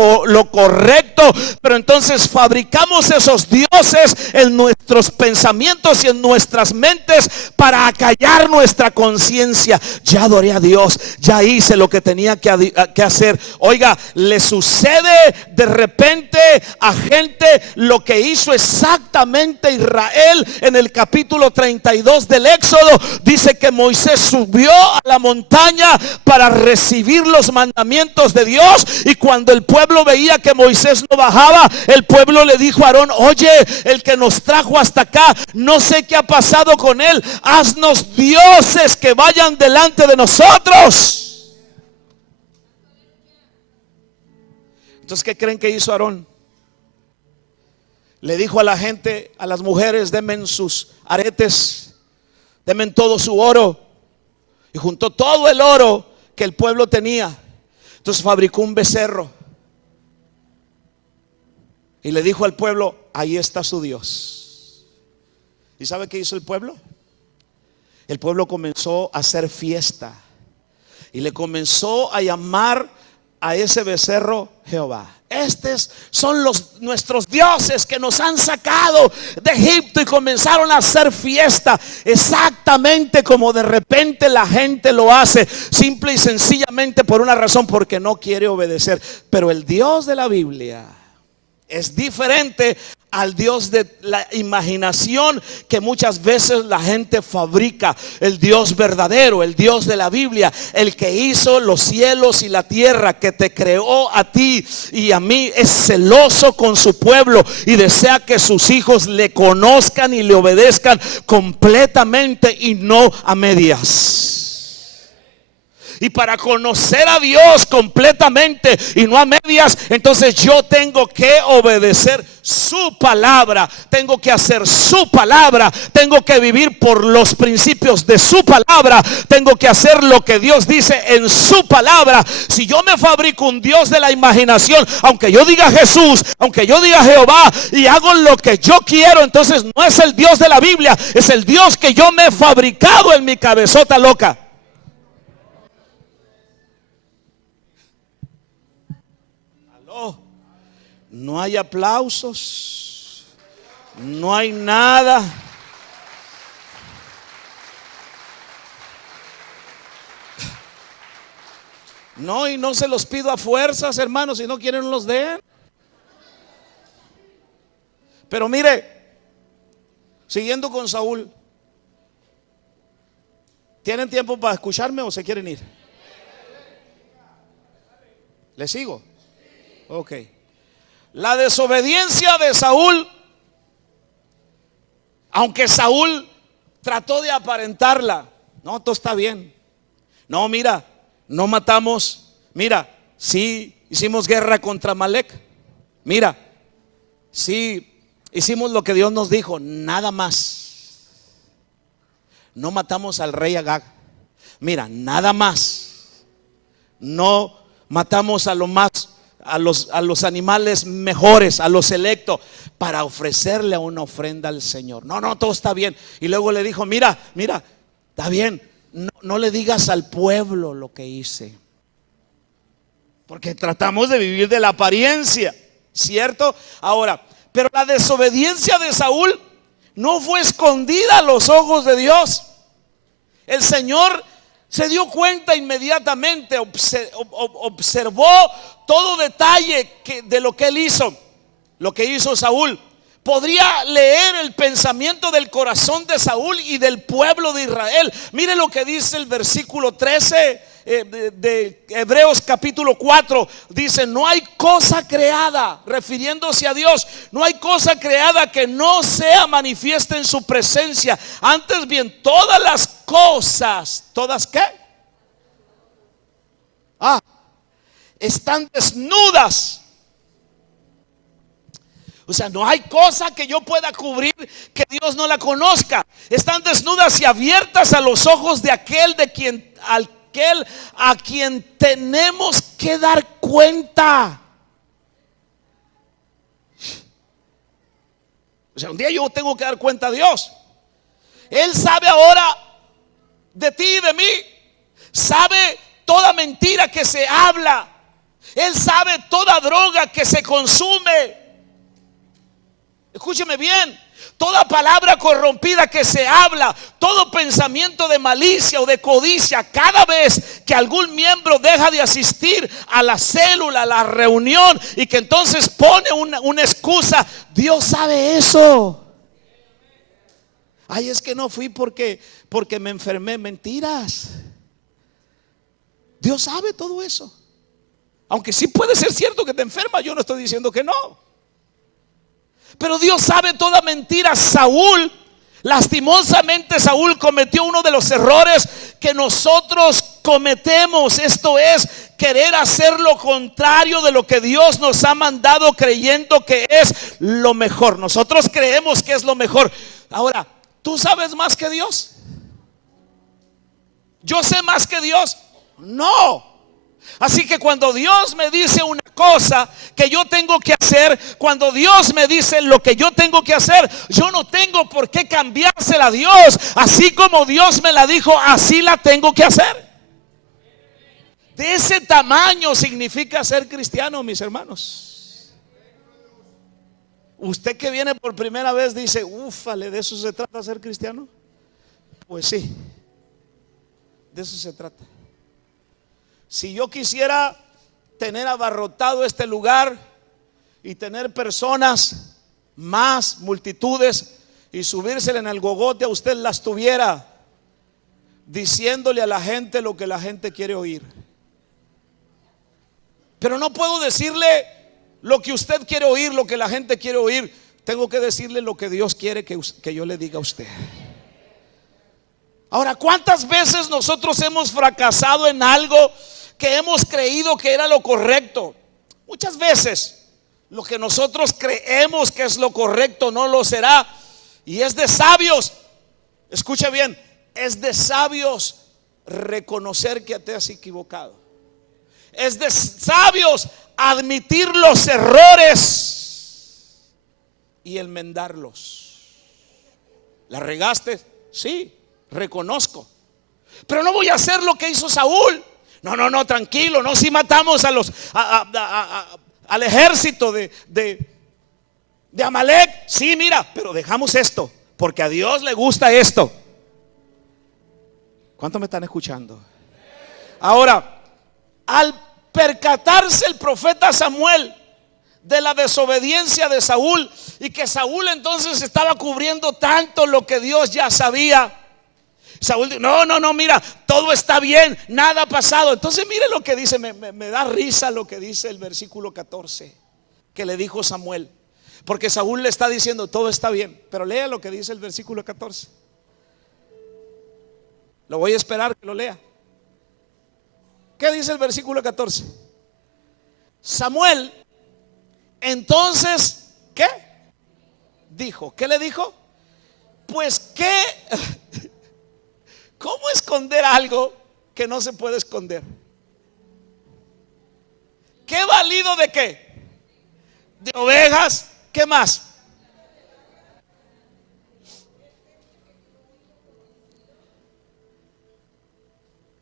correcto. Pero entonces fabricamos esos dioses en nuestros pensamientos y en nuestras mentes para acallar nuestra conciencia. Ya adoré a Dios, ya hice lo que tenía que hacer. Oiga, le sucede de repente a gente lo que hizo exactamente Israel en el capítulo 32 del Éxodo. Dice que Moisés subió a la montaña para recibir los mandamientos de Dios, y cuando el pueblo veía que Moisés no bajaba, el pueblo le dijo a Aarón: oye, el que nos trajo hasta acá, no sé qué ha pasado con él, haznos dioses que vayan delante de nosotros. Entonces, ¿qué creen que hizo Aarón? Le dijo a la gente, a las mujeres: denme sus aretes, denme todo su oro. Y juntó todo el oro que el pueblo tenía. Entonces fabricó un becerro y le dijo al pueblo: ahí está su Dios. ¿Y sabe qué hizo el pueblo? El pueblo comenzó a hacer fiesta y le comenzó a llamar a ese becerro Jehová. Estos son nuestros dioses que nos han sacado de Egipto, y comenzaron a hacer fiesta, exactamente como de repente la gente lo hace, simple y sencillamente por una razón: porque no quiere obedecer. Pero el Dios de la Biblia es diferente al Dios de la imaginación que muchas veces la gente fabrica. El Dios verdadero, el Dios de la Biblia, el que hizo los cielos y la tierra, que te creó a ti y a mí, es celoso con su pueblo y desea que sus hijos le conozcan y le obedezcan completamente y no a medias. Y para conocer a Dios completamente y no a medias, entonces yo tengo que obedecer su palabra, tengo que hacer su palabra, tengo que vivir por los principios de su palabra, tengo que hacer lo que Dios dice en su palabra. Si yo me fabrico un Dios de la imaginación, aunque yo diga Jesús, aunque yo diga Jehová, y hago lo que yo quiero, entonces no es el Dios de la Biblia, es el Dios que yo me he fabricado en mi cabezota loca. No hay aplausos, no hay nada. No, y no se los pido a fuerzas, hermanos. Si no quieren, los den. Pero mire, siguiendo con Saúl, ¿tienen tiempo para escucharme o se quieren ir? ¿Les sigo? Ok. La desobediencia de Saúl, aunque Saúl trató de aparentarla, No, todo está bien. No, mira, no matamos. Mira, sí hicimos guerra contra Amalek. Mira, sí hicimos lo que Dios nos dijo, nada más. No matamos al rey Agag. Mira, nada más. No matamos a lo más, a los animales mejores, a los selectos, para ofrecerle una ofrenda al Señor. No, no, todo está bien. Y luego le dijo, mira, está bien, no le digas al pueblo lo que hice, porque tratamos de vivir de la apariencia, ¿cierto? Ahora, pero la desobediencia de Saúl no fue escondida a los ojos de Dios. El Señor se dio cuenta inmediatamente, observó todo detalle de lo que él hizo, lo que hizo Saúl. Podría leer el pensamiento del corazón de Saúl y del pueblo de Israel. Mire lo que dice el versículo 13 de Hebreos capítulo 4. Dice, no hay cosa creada, refiriéndose a Dios, no hay cosa creada que no sea manifiesta en su presencia. Antes bien, todas las cosas, ¿todas qué? Están desnudas. O sea, no hay cosa que yo pueda cubrir que Dios no la conozca. Están desnudas y abiertas a los ojos de aquel a quien tenemos que dar cuenta. O sea, un día yo tengo que dar cuenta a Dios. Él sabe ahora de ti y de mí. Sabe toda mentira que se habla. Él sabe toda droga que se consume. Escúcheme bien, toda palabra corrompida que se habla, todo pensamiento de malicia o de codicia, cada vez que algún miembro deja de asistir a la célula, a la reunión, y que entonces pone una excusa, Dios sabe eso. Ay, es que no fui porque me enfermé. Mentiras. Dios sabe todo eso. Aunque sí puede ser cierto que te enfermas, yo no estoy diciendo que no. Pero Dios sabe toda mentira. Saúl, lastimosamente Saúl cometió uno de los errores que nosotros cometemos. Esto es querer hacer lo contrario de lo que Dios nos ha mandado, creyendo que es lo mejor. Nosotros creemos que es lo mejor. Ahora, ¿tú sabes más que Dios? ¿Yo sé más que Dios? No. Así que cuando Dios me dice una cosa que yo tengo que hacer, cuando Dios me dice lo que yo tengo que hacer, yo no tengo por qué cambiársela a Dios. Así como Dios me la dijo, así la tengo que hacer. De ese tamaño significa ser cristiano, mis hermanos. Usted que viene por primera vez dice, ufale, ¿de eso se trata ser cristiano? Pues sí, de eso se trata. Si yo quisiera tener abarrotado este lugar y tener personas, más multitudes, y subírsele en el gogote, a usted las tuviera diciéndole a la gente lo que la gente quiere oír. Pero no puedo decirle lo que usted quiere oír, lo que la gente quiere oír. Tengo que decirle lo que Dios quiere que yo le diga a usted. Ahora, ¿cuántas veces nosotros hemos fracasado en algo que hemos creído que era lo correcto? Muchas veces lo que nosotros creemos que es lo correcto no lo será. Y es de sabios, escuche bien, es de sabios reconocer que te has equivocado. Es de sabios admitir los errores y enmendarlos. ¿La regaste? Sí, reconozco. Pero no voy a hacer lo que hizo Saúl. No, tranquilo, no, si matamos al ejército de Amalek, sí, mira, pero dejamos esto, porque a Dios le gusta esto. ¿Cuántos me están escuchando? Ahora, al percatarse el profeta Samuel de la desobediencia de Saúl, y que Saúl entonces estaba cubriendo tanto lo que Dios ya sabía, Saúl dijo, no, mira, todo está bien, nada ha pasado. Entonces mire lo que dice, me da risa lo que dice el versículo 14 que le dijo Samuel, porque Saúl le está diciendo todo está bien, pero lea lo que dice el versículo 14. Lo voy a esperar que lo lea. ¿Qué dice el versículo 14? Samuel, entonces, ¿qué? Dijo, ¿qué le dijo? Pues qué, ¿cómo esconder algo que no se puede esconder? ¿Qué valido de qué? De ovejas, ¿qué más?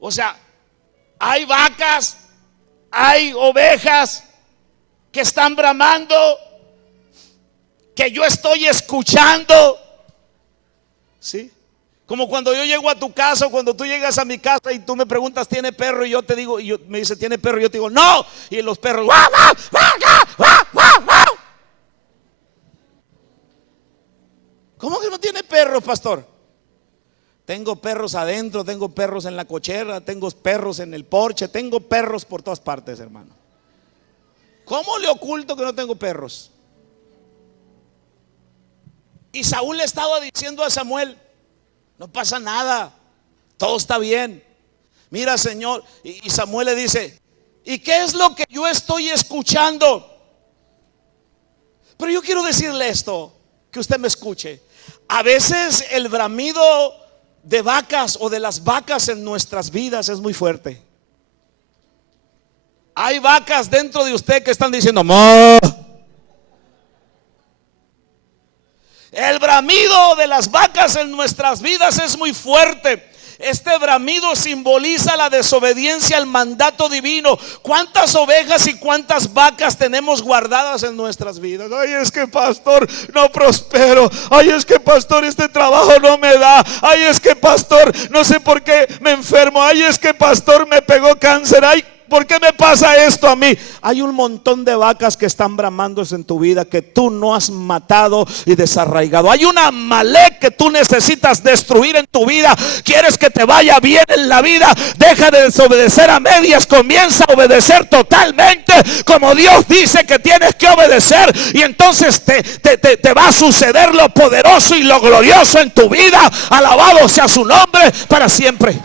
O sea, hay vacas, hay ovejas que están bramando, que yo estoy escuchando. ¿Sí? Como cuando yo llego a tu casa, o cuando tú llegas a mi casa y tú me preguntas, ¿tiene perro? Y yo te digo, me dice, ¿tiene perro? Y yo te digo, no. Y los perros, ¡guau, guau, guau, guau, guau, guau! ¿Cómo que no tiene perro, pastor? Tengo perros adentro, tengo perros en la cochera, tengo perros en el porche, tengo perros por todas partes, hermano. ¿Cómo le oculto que no tengo perros? Y Saúl le estaba diciendo a Samuel, no pasa nada, todo está bien. Mira, Señor, y Samuel le dice, ¿y qué es lo que yo estoy escuchando? Pero yo quiero decirle esto, que usted me escuche. A veces el bramido de vacas o de las vacas en nuestras vidas es muy fuerte. Hay vacas dentro de usted que están diciendo ¡mo! El bramido de las vacas en nuestras vidas es muy fuerte. Este bramido simboliza la desobediencia al mandato divino. ¿Cuántas ovejas y cuántas vacas tenemos guardadas en nuestras vidas? Ay, es que pastor, no prospero. Ay, es que pastor, este trabajo no me da. Ay, es que pastor, no sé por qué me enfermo. Ay, es que pastor, me pegó cáncer. Ay, ¿por qué me pasa esto a mí? Hay un montón de vacas que están bramándose en tu vida que tú no has matado y desarraigado. Hay una Amalek que tú necesitas destruir en tu vida. ¿Quieres que te vaya bien en la vida? Deja de desobedecer a medias. Comienza a obedecer totalmente como Dios dice que tienes que obedecer. Y entonces te va a suceder lo poderoso y lo glorioso en tu vida. Alabado sea su nombre para siempre.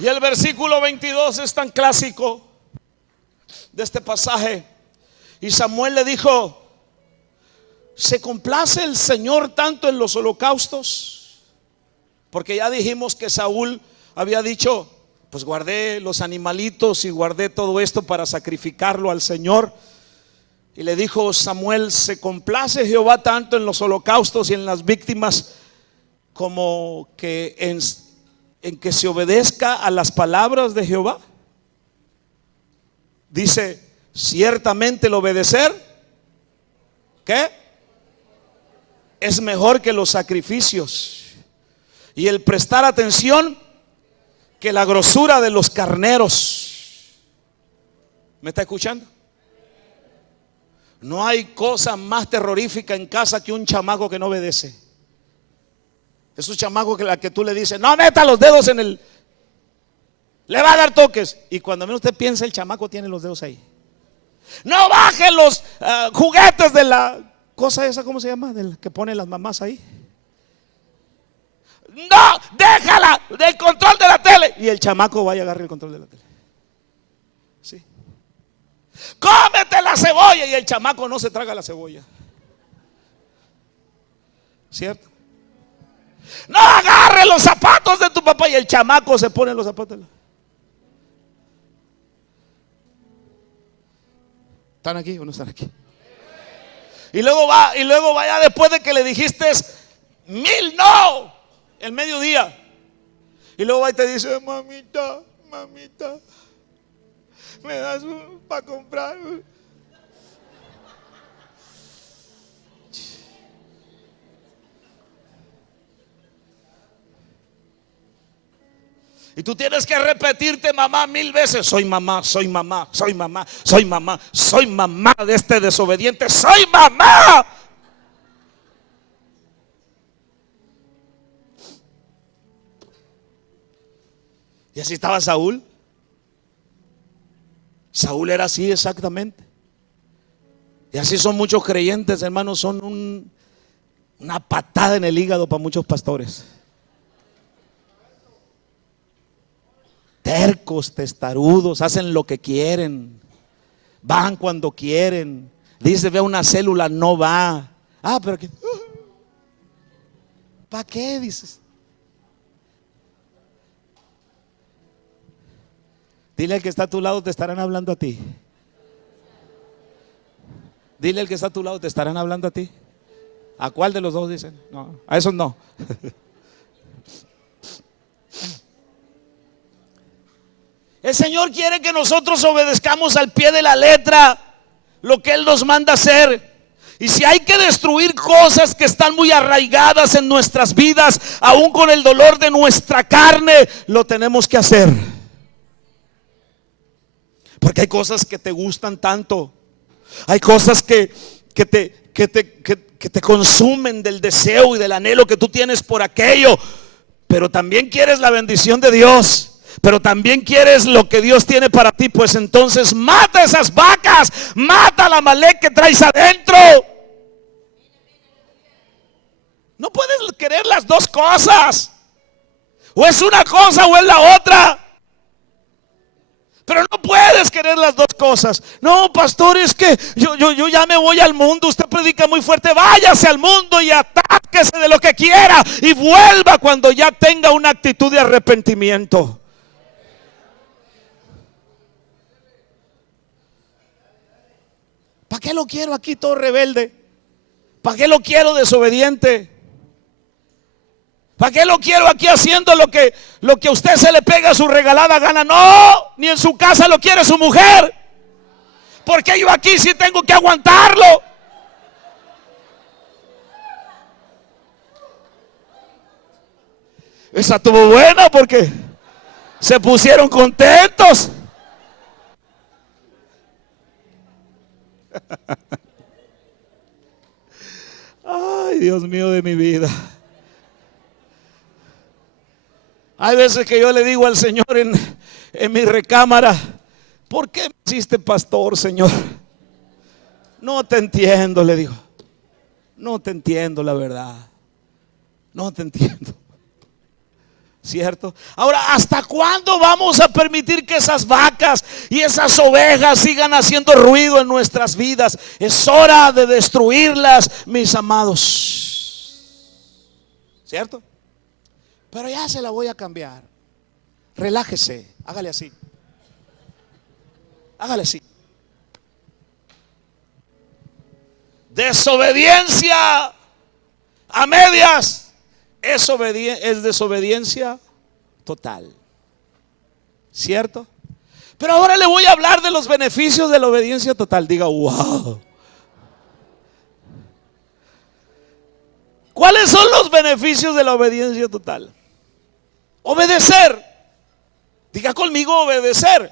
Y el versículo 22 es tan clásico de este pasaje. Y Samuel le dijo, ¿se complace el Señor tanto en los holocaustos? Porque ya dijimos que Saúl había dicho, pues guardé los animalitos y guardé todo esto para sacrificarlo al Señor. Y le dijo Samuel, ¿se complace Jehová tanto en los holocaustos y en las víctimas como que en que se obedezca a las palabras de Jehová? Dice, ciertamente el obedecer, ¿qué? Es mejor que los sacrificios, y el prestar atención que la grosura de los carneros. ¿Me está escuchando? No hay cosa más terrorífica en casa que un chamaco que no obedece. Esos chamacos que la que tú le dices, no meta los dedos en el, le va a dar toques. Y cuando menos usted piensa, el chamaco tiene los dedos ahí. No baje los juguetes de la cosa esa, ¿cómo se llama? Del que ponen las mamás ahí. No, déjala del control de la tele. Y el chamaco va y agarra el control de la tele. Sí. Cómete la cebolla. Y el chamaco no se traga la cebolla. ¿Cierto? No agarre los zapatos de tu papá. Y el chamaco se pone los zapatos. ¿Están aquí o no están aquí? Y luego va ya después de que le dijiste 1000 no el mediodía. Y luego va y te dice, mamita, me das para comprar. Y tú tienes que repetirte mamá 1000 veces. Soy mamá, soy mamá, soy mamá, soy mamá, soy mamá de este desobediente. Soy mamá. Y así estaba Saúl. Saúl era así exactamente. Y así son muchos creyentes, hermanos, son una patada en el hígado para muchos pastores. Tercos, testarudos, hacen lo que quieren, van cuando quieren. Dice, ve a una célula, no va. Pero que, ¿para qué? Dices. Dile al que está a tu lado, te estarán hablando a ti. Dile al que está a tu lado, te estarán hablando a ti. ¿A cuál de los dos dicen? No, a esos no. El Señor quiere que nosotros obedezcamos al pie de la letra lo que Él nos manda hacer. Y si hay que destruir cosas que están muy arraigadas en nuestras vidas, aún con el dolor de nuestra carne, lo tenemos que hacer. Porque hay cosas que te gustan tanto. Hay cosas que te consumen del deseo y del anhelo que tú tienes por aquello. Pero también quieres la bendición de Dios. Pero también quieres lo que Dios tiene para ti. Pues entonces mata esas vacas. Mata la Amalek que traes adentro. No puedes querer las dos cosas. O es una cosa o es la otra. Pero no puedes querer las dos cosas. No, pastor, es que yo ya me voy al mundo. Usted predica muy fuerte. Váyase al mundo y atáquese de lo que quiera. Y vuelva cuando ya tenga una actitud de arrepentimiento. ¿Para qué lo quiero aquí todo rebelde? ¿Para qué lo quiero desobediente? ¿Para qué lo quiero aquí haciendo lo que a usted se le pega a su regalada gana? No, ni en su casa lo quiere su mujer. ¿Por qué yo aquí sí tengo que aguantarlo? Esa estuvo buena porque se pusieron contentos. Ay, Dios mío de mi vida. Hay veces que yo le digo al Señor en mi recámara: ¿por qué me hiciste pastor, Señor? No te entiendo, le digo. No te entiendo, la verdad. No te entiendo. ¿Cierto? Ahora, ¿hasta cuándo vamos a permitir que esas vacas y esas ovejas sigan haciendo ruido en nuestras vidas? Es hora de destruirlas, mis amados. ¿Cierto? Pero ya se la voy a cambiar. Relájese, hágale así. Hágale así. Desobediencia a medias es desobediencia total. ¿Cierto? Pero ahora le voy a hablar de los beneficios de la obediencia total. Diga, wow. ¿Cuáles son los beneficios de la obediencia total? Obedecer. Diga conmigo, obedecer.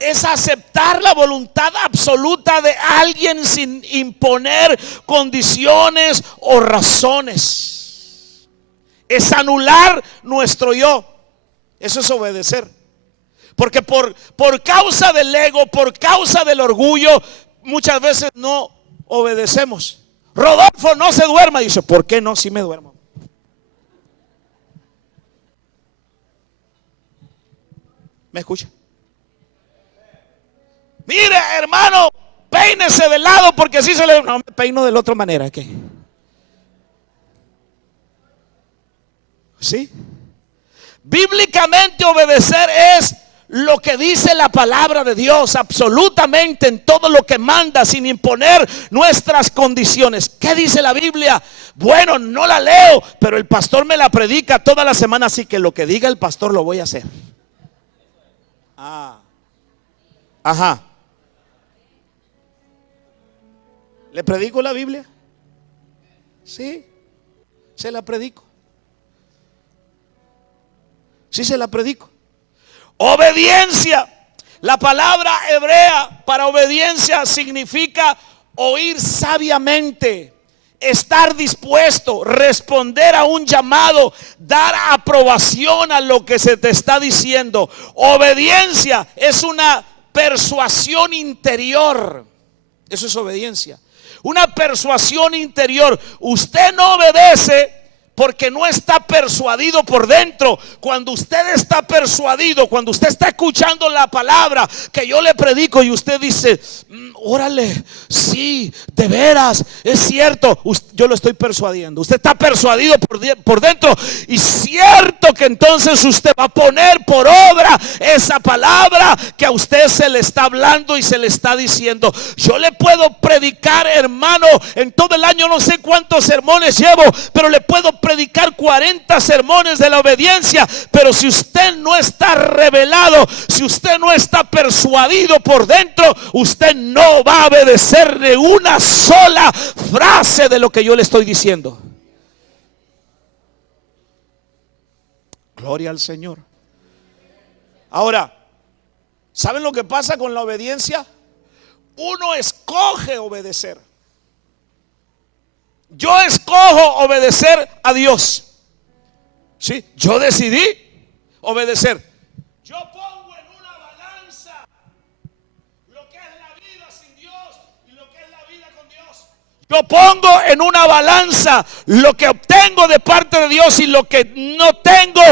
Es aceptar la voluntad absoluta de alguien sin imponer condiciones o razones. Es anular nuestro yo. Eso es obedecer. Porque por causa del ego, por causa del orgullo, muchas veces no obedecemos. Rodolfo, no se duerma. Dice, ¿por qué no? Si me duermo. ¿Me escucha? Mire, hermano, peínese de lado porque así se le... No, me peino de la otra manera. ¿Qué? ¿Sí? Bíblicamente obedecer es lo que dice la palabra de Dios, absolutamente en todo lo que manda, sin imponer nuestras condiciones. ¿Qué dice la Biblia? Bueno, no la leo, pero el pastor me la predica toda la semana, así que lo que diga el pastor lo voy a hacer. Ajá. ¿Le predico la Biblia? Sí, se la predico. Sí, se la predico. Obediencia. La palabra hebrea para obediencia significa oír sabiamente, estar dispuesto, responder a un llamado, dar aprobación a lo que se te está diciendo. Obediencia es una persuasión interior. Eso es obediencia. Una persuasión interior. Usted no obedece porque no está persuadido por dentro. Cuando usted está persuadido, cuando usted está escuchando la palabra que yo le predico y usted dice, órale, sí, de veras, es cierto, yo lo estoy persuadiendo. Usted está persuadido por dentro, y cierto que entonces usted va a poner por obra esa palabra que a usted se le está hablando y se le está diciendo. Yo le puedo predicar, hermano, en todo el año no sé cuántos sermones llevo, pero le puedo predicar 40 sermones de la obediencia, pero si usted no está revelado, si usted no está persuadido por dentro, usted no va a obedecer de una sola frase de lo que yo le estoy diciendo. Gloria al Señor. Ahora, ¿saben lo que pasa con la obediencia? Uno escoge obedecer. Yo escojo obedecer a Dios. Sí, yo decidí obedecer. Yo pongo en una balanza lo que es la vida sin Dios y lo que es la vida con Dios. Yo pongo en una balanza lo que obtengo de parte de Dios y lo que no tengo,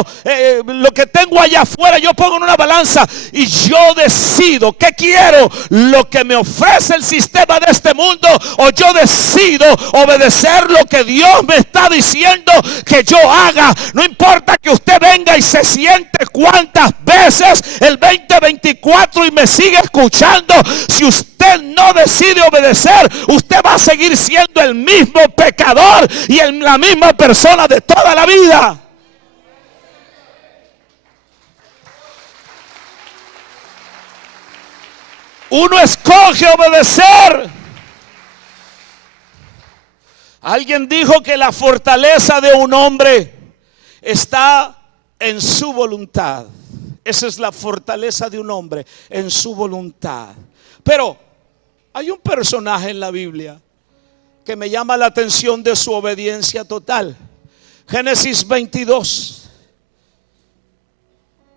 lo que tengo allá afuera. Yo pongo en una balanza y yo decido qué quiero, lo que me ofrece el sistema de este mundo, o yo decido obedecer lo que Dios me está diciendo que yo haga. No importa que usted venga y se siente cuantas veces el 2024 y me sigue escuchando, si usted no decide obedecer, usted va a seguir siendo el mismo pecador y la misma persona de toda la vida. Uno escoge obedecer. Alguien dijo que la fortaleza de un hombre está en su voluntad. Esa es la fortaleza de un hombre, en su voluntad. Pero hay un personaje en la Biblia que me llama la atención de su obediencia total. Génesis 22.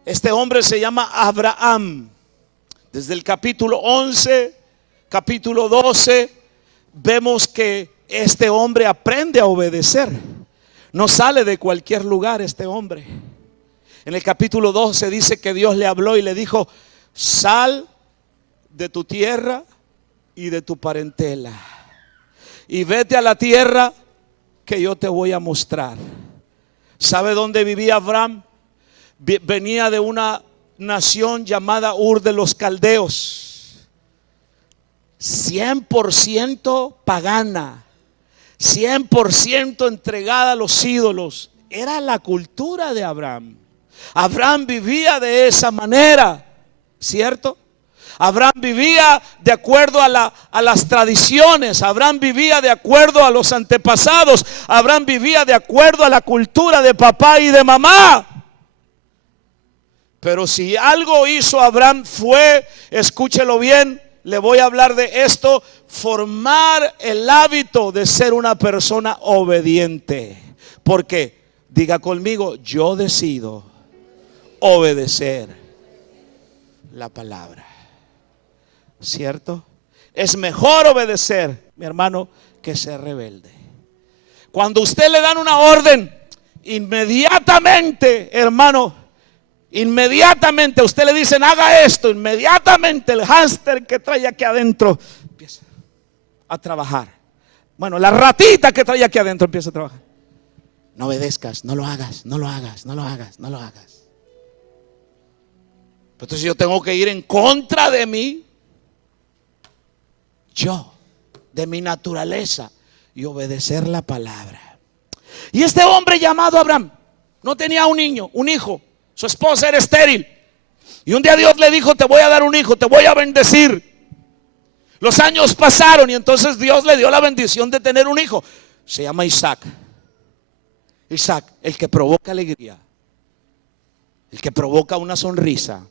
Este hombre se llama Abraham. Desde el capítulo 11, capítulo 12, vemos que este hombre aprende a obedecer. No sale de cualquier lugar este hombre. En el capítulo 12 dice que Dios le habló y le dijo: sal de tu tierra y de tu parentela y vete a la tierra que yo te voy a mostrar. ¿Sabe dónde vivía Abraham? Venía de una nación llamada Ur de los Caldeos, 100% pagana, 100% entregada a los ídolos. Era la cultura de Abraham. Abraham vivía de esa manera, ¿cierto? Abraham vivía de acuerdo a las tradiciones. Abraham vivía de acuerdo a los antepasados. Abraham vivía de acuerdo a la cultura de papá y de mamá. Pero si algo hizo Abraham fue, escúchelo bien, le voy a hablar de esto: formar el hábito de ser una persona obediente. Porque, diga conmigo, yo decido obedecer la palabra. ¿Cierto? Es mejor obedecer, mi hermano, que ser rebelde. Cuando usted le dan una orden, inmediatamente, hermano, inmediatamente usted le dicen haga esto, inmediatamente el hámster que trae aquí adentro empieza a trabajar. Bueno, la ratita que trae aquí adentro empieza a trabajar. No obedezcas, no lo hagas, no lo hagas, no lo hagas, no lo hagas. Entonces yo tengo que ir en contra de mí, de mi naturaleza, y obedecer la palabra. Y este hombre llamado Abraham no tenía un niño, un hijo. Su esposa era estéril. Y un día Dios le dijo: te voy a dar un hijo, te voy a bendecir. Los años pasaron y entonces Dios le dio la bendición de tener un hijo. Se llama Isaac. Isaac, el que provoca alegría, el que provoca una sonrisa.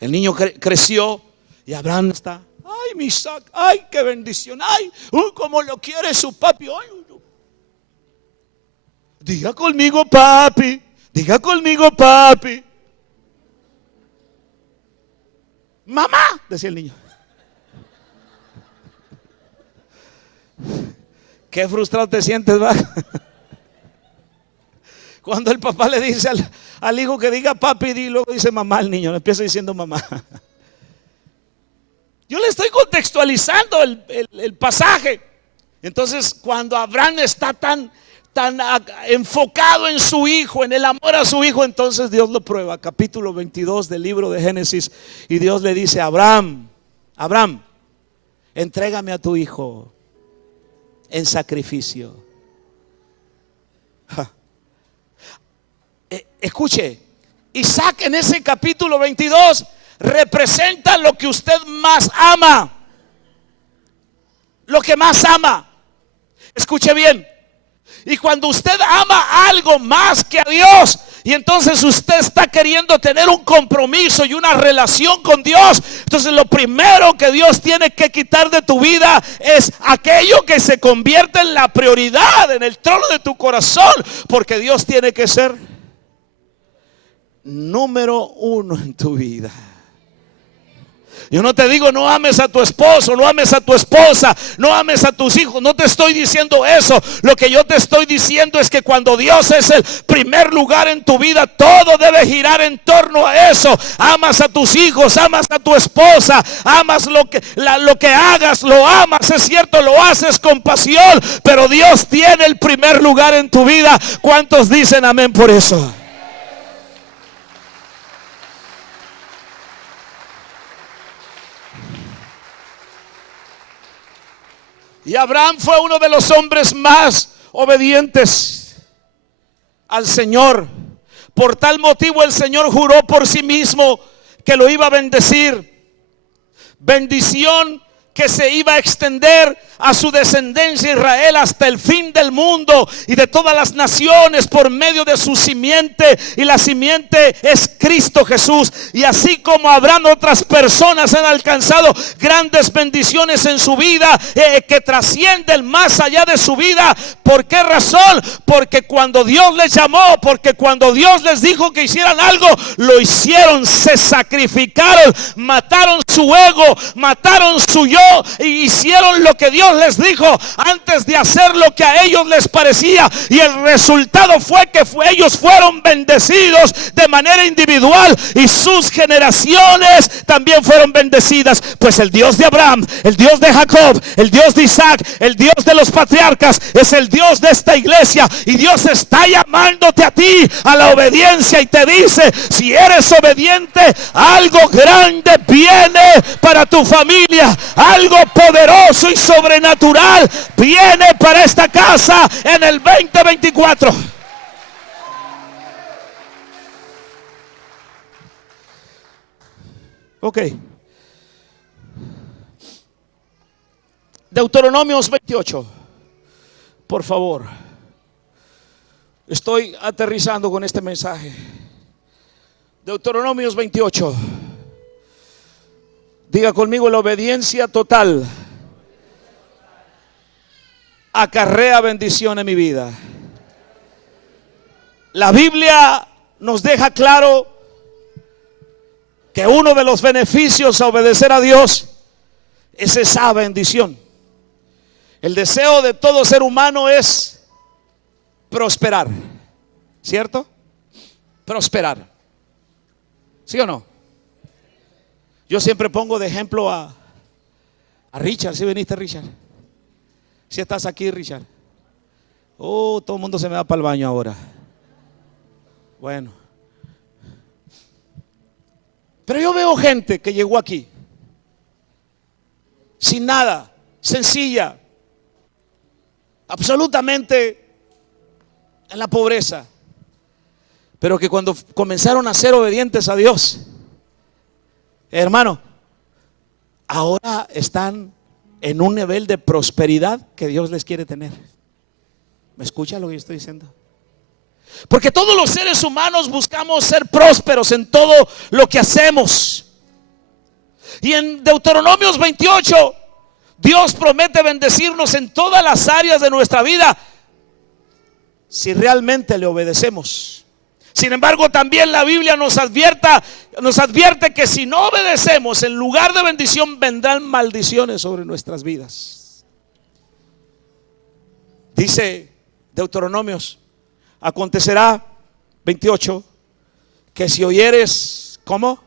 El niño creció y Abraham está: ay, mi Isaac, ay, qué bendición, ay, cómo lo quiere su papi. Ay, diga conmigo papi, diga conmigo papi. Mamá, decía el niño. Qué frustrado te sientes, ¿va? Cuando el papá le dice al hijo que diga papi, y luego dice mamá, el niño empieza diciendo mamá. Yo le estoy contextualizando el pasaje. Entonces, cuando Abraham está tan enfocado en su hijo, en el amor a su hijo, entonces Dios lo prueba. Capítulo 22 del libro de Génesis. Y Dios le dice a Abraham, entrégame a tu hijo en sacrificio. Escuche, Isaac en ese capítulo 22 representa lo que usted más ama. Lo que más ama. Escuche bien. Y cuando usted ama algo más que a Dios, y entonces usted está queriendo tener un compromiso y una relación con Dios, entonces lo primero que Dios tiene que quitar de tu vida es aquello que se convierte en la prioridad, en el trono de tu corazón, porque Dios tiene que ser número uno en tu vida. Yo no te digo no ames a tu esposo, no ames a tu esposa, no ames a tus hijos. No te estoy diciendo eso. Lo que yo te estoy diciendo es que cuando Dios es el primer lugar en tu vida, todo debe girar en torno a eso. Amas a tus hijos, amas a tu esposa, amas lo que hagas, lo amas, es cierto, lo haces con pasión, pero Dios tiene el primer lugar en tu vida. ¿Cuántos dicen amén por eso? Y Abraham fue uno de los hombres más obedientes al Señor. Por tal motivo el Señor juró por sí mismo que lo iba a bendecir. Bendición que se iba a extender a su descendencia Israel hasta el fin del mundo y de todas las naciones por medio de su simiente, y la simiente es Cristo Jesús. Y así como Abraham, otras personas han alcanzado grandes bendiciones en su vida que trascienden más allá de su vida. ¿Por qué razón? Porque cuando Dios les llamó, porque cuando Dios les dijo que hicieran algo, lo hicieron, se sacrificaron, mataron su ego, mataron su yo, y hicieron lo que Dios les dijo antes de hacer lo que a ellos les parecía. Y el resultado fue que ellos fueron bendecidos de manera individual, y sus generaciones también fueron bendecidas. Pues el Dios de Abraham, el Dios de Jacob, el Dios de Isaac, el Dios de los patriarcas es el Dios de esta iglesia. Y Dios está llamándote a ti a la obediencia, y te dice: si eres obediente, algo grande viene para tu familia. Algo poderoso y sobrenatural viene para esta casa en el 2024. Ok. Deuteronomios 28. Por favor. Estoy aterrizando con este mensaje. Deuteronomios 28. Diga conmigo: la obediencia total acarrea bendición en mi vida. La Biblia nos deja claro que uno de los beneficios a obedecer a Dios es esa bendición. El deseo de todo ser humano es prosperar, ¿cierto? Prosperar. ¿Sí o no? Yo siempre pongo de ejemplo a Richard. ¿Sí viniste, Richard? ¿Sí estás aquí, Richard? Oh, todo el mundo se me va para el baño ahora. Bueno. Pero yo veo gente que llegó aquí sin nada, sencilla, absolutamente en la pobreza, pero que cuando comenzaron a ser obedientes a Dios, hermano, ahora están en un nivel de prosperidad que Dios les quiere tener. ¿Me escucha lo que yo estoy diciendo? Porque todos los seres humanos buscamos ser prósperos en todo lo que hacemos. Y en Deuteronomios 28, Dios promete bendecirnos en todas las áreas de nuestra vida si realmente le obedecemos. Sin embargo, también la Biblia nos advierte que si no obedecemos, en lugar de bendición vendrán maldiciones sobre nuestras vidas. Dice Deuteronomios, acontecerá 28, que si oyeres, ¿cómo?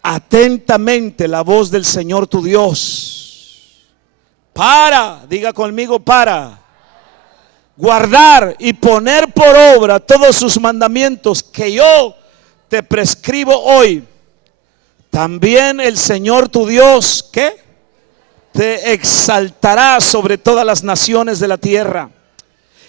Atentamente la voz del Señor tu Dios, diga conmigo, para guardar y poner por obra todos sus mandamientos que yo te prescribo hoy, también el Señor tu Dios, ¿qué? Te exaltará sobre todas las naciones de la tierra.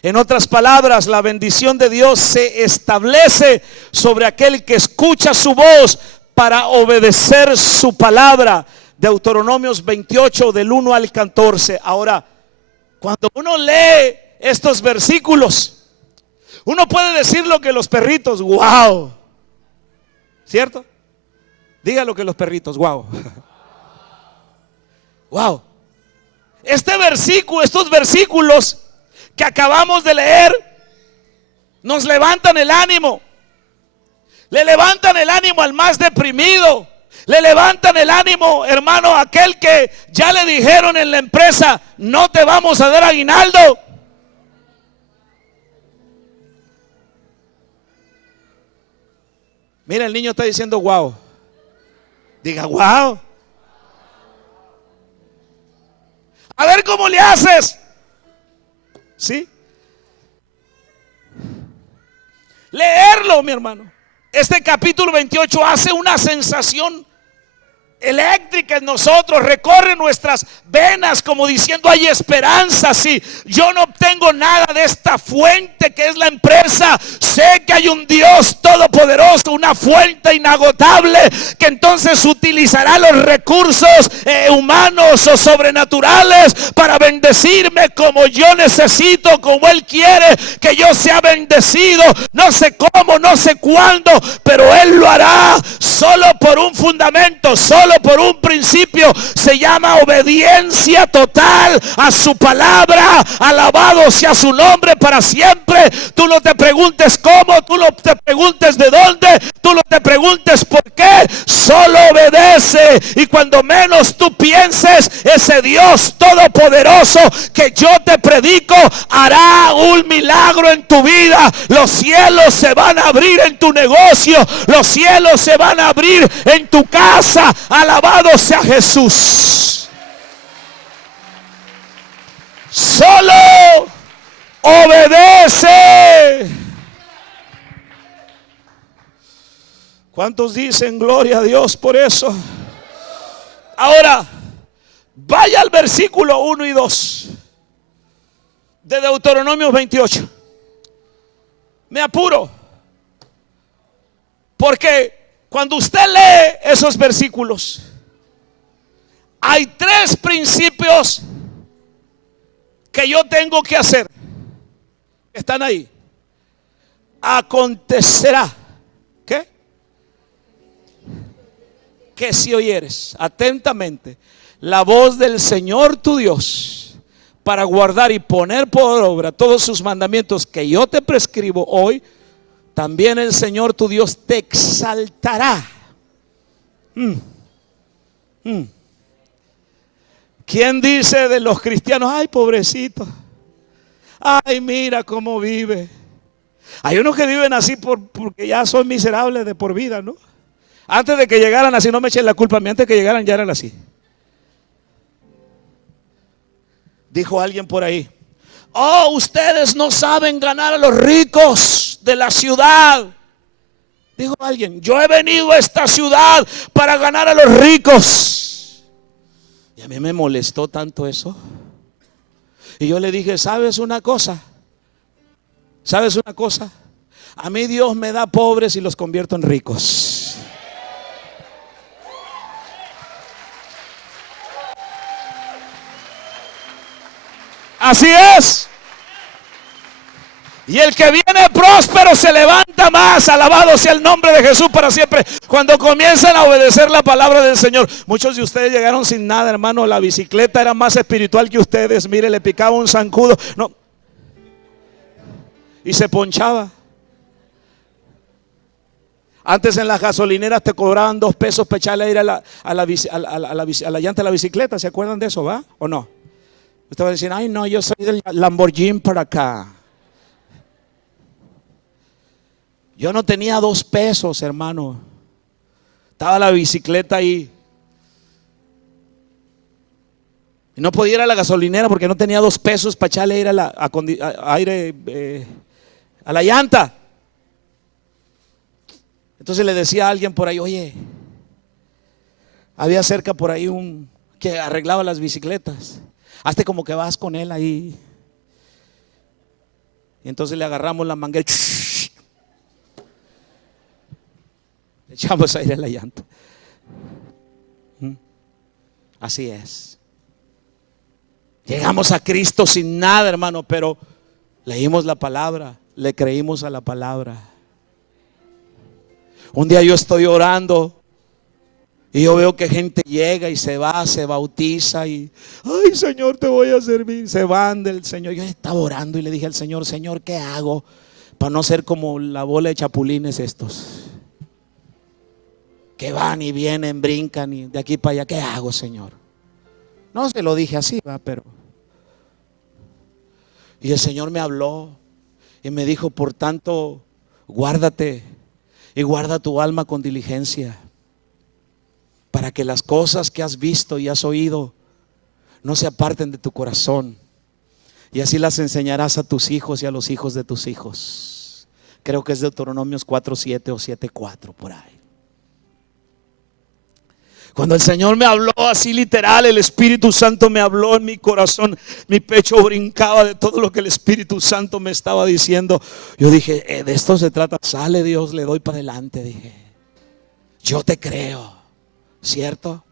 En otras palabras, la bendición de Dios se establece sobre aquel que escucha su voz para obedecer su palabra. Deuteronomios 28 del 1 al 14. Ahora, cuando uno lee estos versículos, uno puede decir lo que los perritos, wow, ¿cierto? Diga lo que los perritos, wow. Wow. Estos versículos que acabamos de leer nos levantan el ánimo. Le levantan el ánimo al más deprimido. Le levantan el ánimo, hermano, a aquel que ya le dijeron en la empresa, no te vamos a dar aguinaldo. Mira, el niño está diciendo wow. Diga wow. A ver cómo le haces. ¿Sí? Leerlo, mi hermano. Este capítulo 28 hace una sensación eléctrica en nosotros, recorre nuestras venas como diciendo hay esperanza. Si yo no obtengo nada de esta fuente que es la empresa, sé que hay un Dios todopoderoso, una fuente inagotable, que entonces utilizará los recursos humanos o sobrenaturales para bendecirme como yo necesito, como Él quiere que yo sea bendecido. No sé cómo, no sé cuándo, pero Él lo hará solo por un fundamento, solo por un principio. Se llama obediencia total a su palabra. Alabado sea su nombre para siempre. Tú no te preguntes cómo, tú no te preguntes de dónde, tú no te preguntes por qué. Solo obedece, y cuando menos tú pienses, ese Dios todopoderoso que yo te predico hará un milagro en tu vida. Los cielos se van a abrir en tu negocio, los cielos se van a abrir en tu casa. Alabado sea Jesús. Solo obedece. ¿Cuántos dicen gloria a Dios por eso? Ahora, vaya al versículo 1 y 2 de Deuteronomio 28. Me apuro, porque cuando usted lee esos versículos, hay tres principios que yo tengo que hacer. Están ahí. Acontecerá, ¿qué? Que si oyeres atentamente la voz del Señor tu Dios, para guardar y poner por obra todos sus mandamientos que yo te prescribo hoy, también el Señor tu Dios te exaltará. ¿Quién dice de los cristianos, ay, pobrecito, ay, mira cómo vive? Hay unos que viven así porque ya son miserables de por vida, ¿no? Antes de que llegaran así, no me echen la culpa a mí, antes de que llegaran ya eran así. Dijo alguien por ahí, oh, ustedes no saben ganar a los ricos de la ciudad. Dijo alguien, yo he venido a esta ciudad para ganar a los ricos. Y a mí me molestó tanto eso. Y yo le dije, ¿sabes una cosa? ¿Sabes una cosa? A mí Dios me da pobres y los convierto en ricos. Así es. Y el que viene próspero se levanta más. Alabado sea el nombre de Jesús para siempre. Cuando comienzan a obedecer la palabra del Señor. Muchos de ustedes llegaron sin nada, hermano. La bicicleta era más espiritual que ustedes. Mire, le picaba un zancudo, no, y se ponchaba. Antes en las gasolineras te cobraban 2 pesos para echarle aire a la llanta de la bicicleta. ¿Se acuerdan de eso, va? ¿O no? Usted va a decir, ay no, yo soy del Lamborghini para acá. Yo no tenía 2 pesos, hermano. Estaba la bicicleta ahí. Y no podía ir a la gasolinera porque no tenía 2 pesos para echarle aire a la llanta. Entonces le decía a alguien por ahí, oye, había cerca por ahí un que arreglaba las bicicletas. Hazte como que vas con él ahí. Y entonces le agarramos la manguera, le echamos aire a la llanta. Así es. Llegamos a Cristo sin nada, hermano, pero leímos la palabra, le creímos a la palabra. Un día yo estoy orando y yo veo que gente llega y se va, se bautiza y, ay Señor, te voy a servir. Se van del Señor. Yo estaba orando y le dije al Señor, Señor, ¿qué hago para no ser como la bola de chapulines estos? Que van y vienen, brincan y de aquí para allá. ¿Qué hago, Señor? No se lo dije así, va, pero. Y el Señor me habló y me dijo, por tanto, guárdate y guarda tu alma con diligencia, para que las cosas que has visto y has oído no se aparten de tu corazón, y así las enseñarás a tus hijos y a los hijos de tus hijos. Creo que es Deuteronomios 4:7 o 7:4 por ahí. Cuando el Señor me habló así literal, el Espíritu Santo me habló en mi corazón. Mi pecho brincaba de todo lo que el Espíritu Santo me estaba diciendo. Yo dije, de esto se trata. Sale Dios, le doy para adelante. Dije, yo te creo, ¿cierto?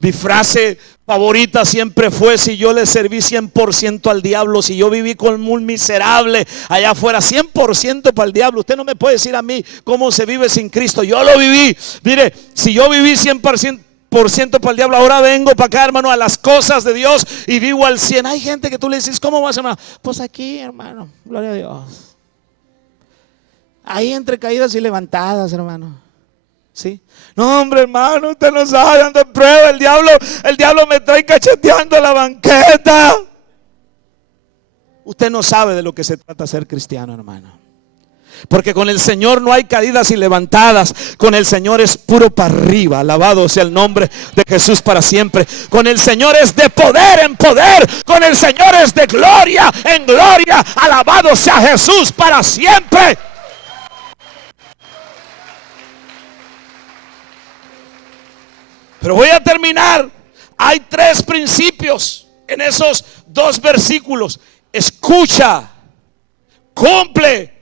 Mi frase favorita siempre fue: si yo le serví 100% al diablo, si yo viví como un miserable allá afuera, 100% para el diablo. Usted no me puede decir a mí cómo se vive sin Cristo. Yo lo viví. Mire, si yo viví 100% para el diablo, ahora vengo para acá, hermano, a las cosas de Dios y vivo al 100. Hay gente que tú le dices, ¿cómo vas, hermano? Pues aquí, hermano, gloria a Dios. Ahí entre caídas y levantadas, hermano. ¿Sí? No, hombre, hermano, usted no sabe dónde prueba el diablo me trae cacheteando la banqueta. Usted no sabe de lo que se trata ser cristiano, hermano. Porque con el Señor no hay caídas y levantadas. Con el Señor es puro para arriba. Alabado sea el nombre de Jesús para siempre. Con el Señor es de poder en poder. Con el Señor es de gloria en gloria. Alabado sea Jesús para siempre. Pero voy a terminar. Hay 3 principios en esos 2 versículos. Escucha, cumple,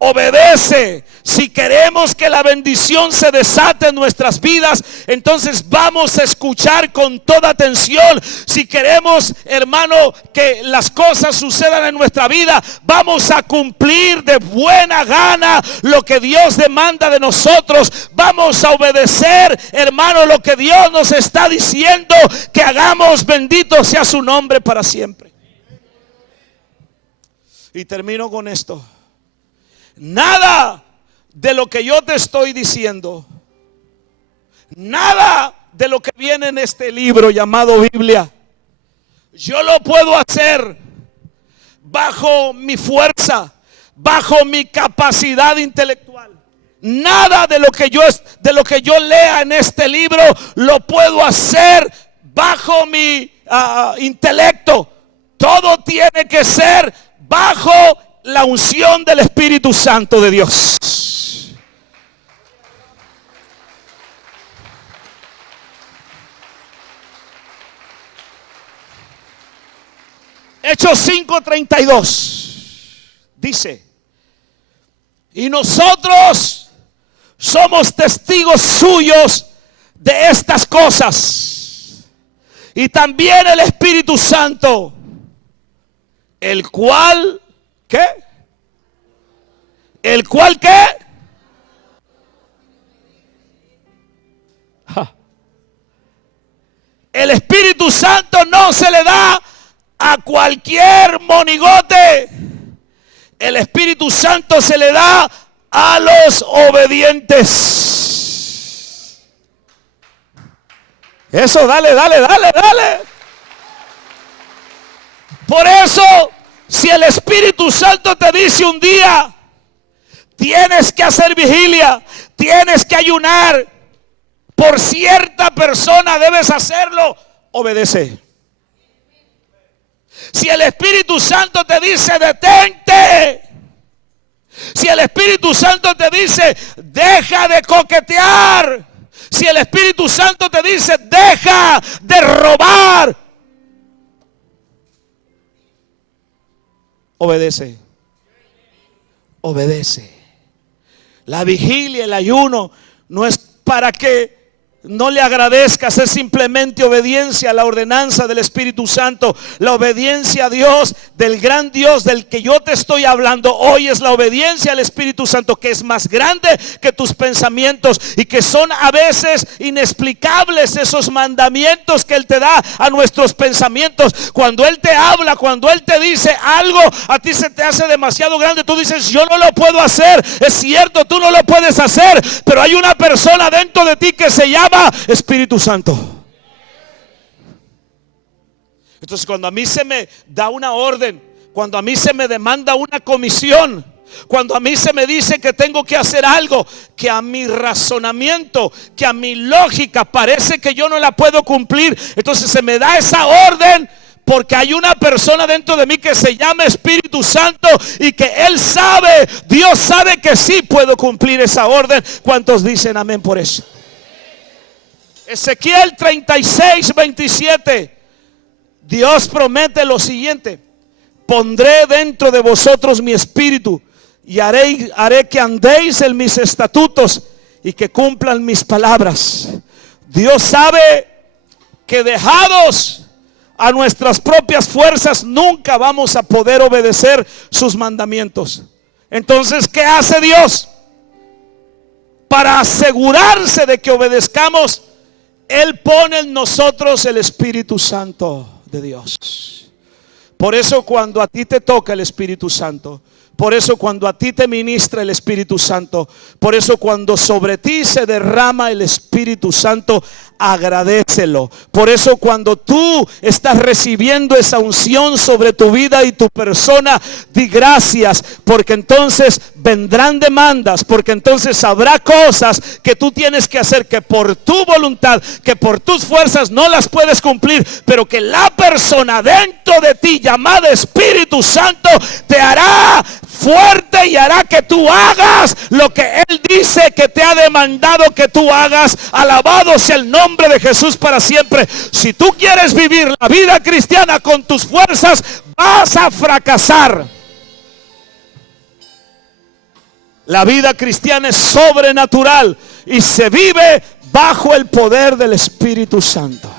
obedece. Si queremos que la bendición se desate en nuestras vidas, entonces vamos a escuchar con toda atención. Si queremos, hermano, que las cosas sucedan en nuestra vida, vamos a cumplir de buena gana lo que Dios demanda de nosotros. Vamos a obedecer, hermano, lo que Dios nos está diciendo que hagamos. Bendito sea su nombre para siempre. Y termino con esto. Nada de lo que yo te estoy diciendo, nada de lo que viene en este libro llamado Biblia, yo lo puedo hacer bajo mi fuerza, bajo mi capacidad intelectual. Nada de lo que yo lea en este libro lo puedo hacer bajo mi intelecto. Todo tiene que ser bajo la unción del Espíritu Santo de Dios. Hechos 5:32 dice: y nosotros somos testigos suyos de estas cosas, y también el Espíritu Santo, el cual, ¿qué? ¿El cual qué? El Espíritu Santo no se le da a cualquier monigote. El Espíritu Santo se le da a los obedientes. Eso, dale. Por eso, si el Espíritu Santo te dice un día, tienes que hacer vigilia, tienes que ayunar, por cierta persona debes hacerlo, obedece. Si el Espíritu Santo te dice, detente. Si el Espíritu Santo te dice, deja de coquetear. Si el Espíritu Santo te dice, deja de robar, obedece. Obedece. La vigilia, el ayuno, no es para que no le agradezcas, es simplemente obediencia a la ordenanza del Espíritu Santo. La obediencia a Dios, del gran Dios del que yo te estoy hablando hoy, es la obediencia al Espíritu Santo, que es más grande que tus pensamientos y que son a veces inexplicables esos mandamientos que Él te da a nuestros pensamientos. Cuando Él te habla, cuando Él te dice algo, a ti se te hace demasiado grande. Tú dices, yo no lo puedo hacer. Es cierto, tú no lo puedes hacer, pero hay una persona dentro de ti que se llama Espíritu Santo. Entonces, cuando a mí se me da una orden, cuando a mí se me demanda una comisión, cuando a mí se me dice que tengo que hacer algo que a mi razonamiento, que a mi lógica parece que yo no la puedo cumplir, entonces se me da esa orden porque hay una persona dentro de mí que se llama Espíritu Santo y que Él sabe, Dios sabe que sí puedo cumplir esa orden. ¿Cuántos dicen amén por eso? Ezequiel 36:27. Dios promete lo siguiente: pondré dentro de vosotros mi espíritu y haré que andéis en mis estatutos y que cumplan mis palabras. Dios sabe que dejados a nuestras propias fuerzas nunca vamos a poder obedecer sus mandamientos. Entonces, ¿qué hace Dios? Para asegurarse de que obedezcamos, Él pone en nosotros el Espíritu Santo de Dios. Por eso cuando a ti te toca el Espíritu Santo, por eso cuando a ti te ministra el Espíritu Santo, por eso cuando sobre ti se derrama el Espíritu Santo, agradécelo. Por eso cuando tú estás recibiendo esa unción sobre tu vida y tu persona, di gracias, porque entonces vendrán demandas, porque entonces habrá cosas que tú tienes que hacer que por tu voluntad, que por tus fuerzas no las puedes cumplir, pero que la persona dentro de ti llamada Espíritu Santo te hará fuerte y hará que tú hagas lo que Él dice que te ha demandado que tú hagas. Alabado sea el nombre de Jesús para siempre. Si tú quieres vivir la vida cristiana con tus fuerzas, vas a fracasar. La vida cristiana es sobrenatural y se vive bajo el poder del Espíritu Santo.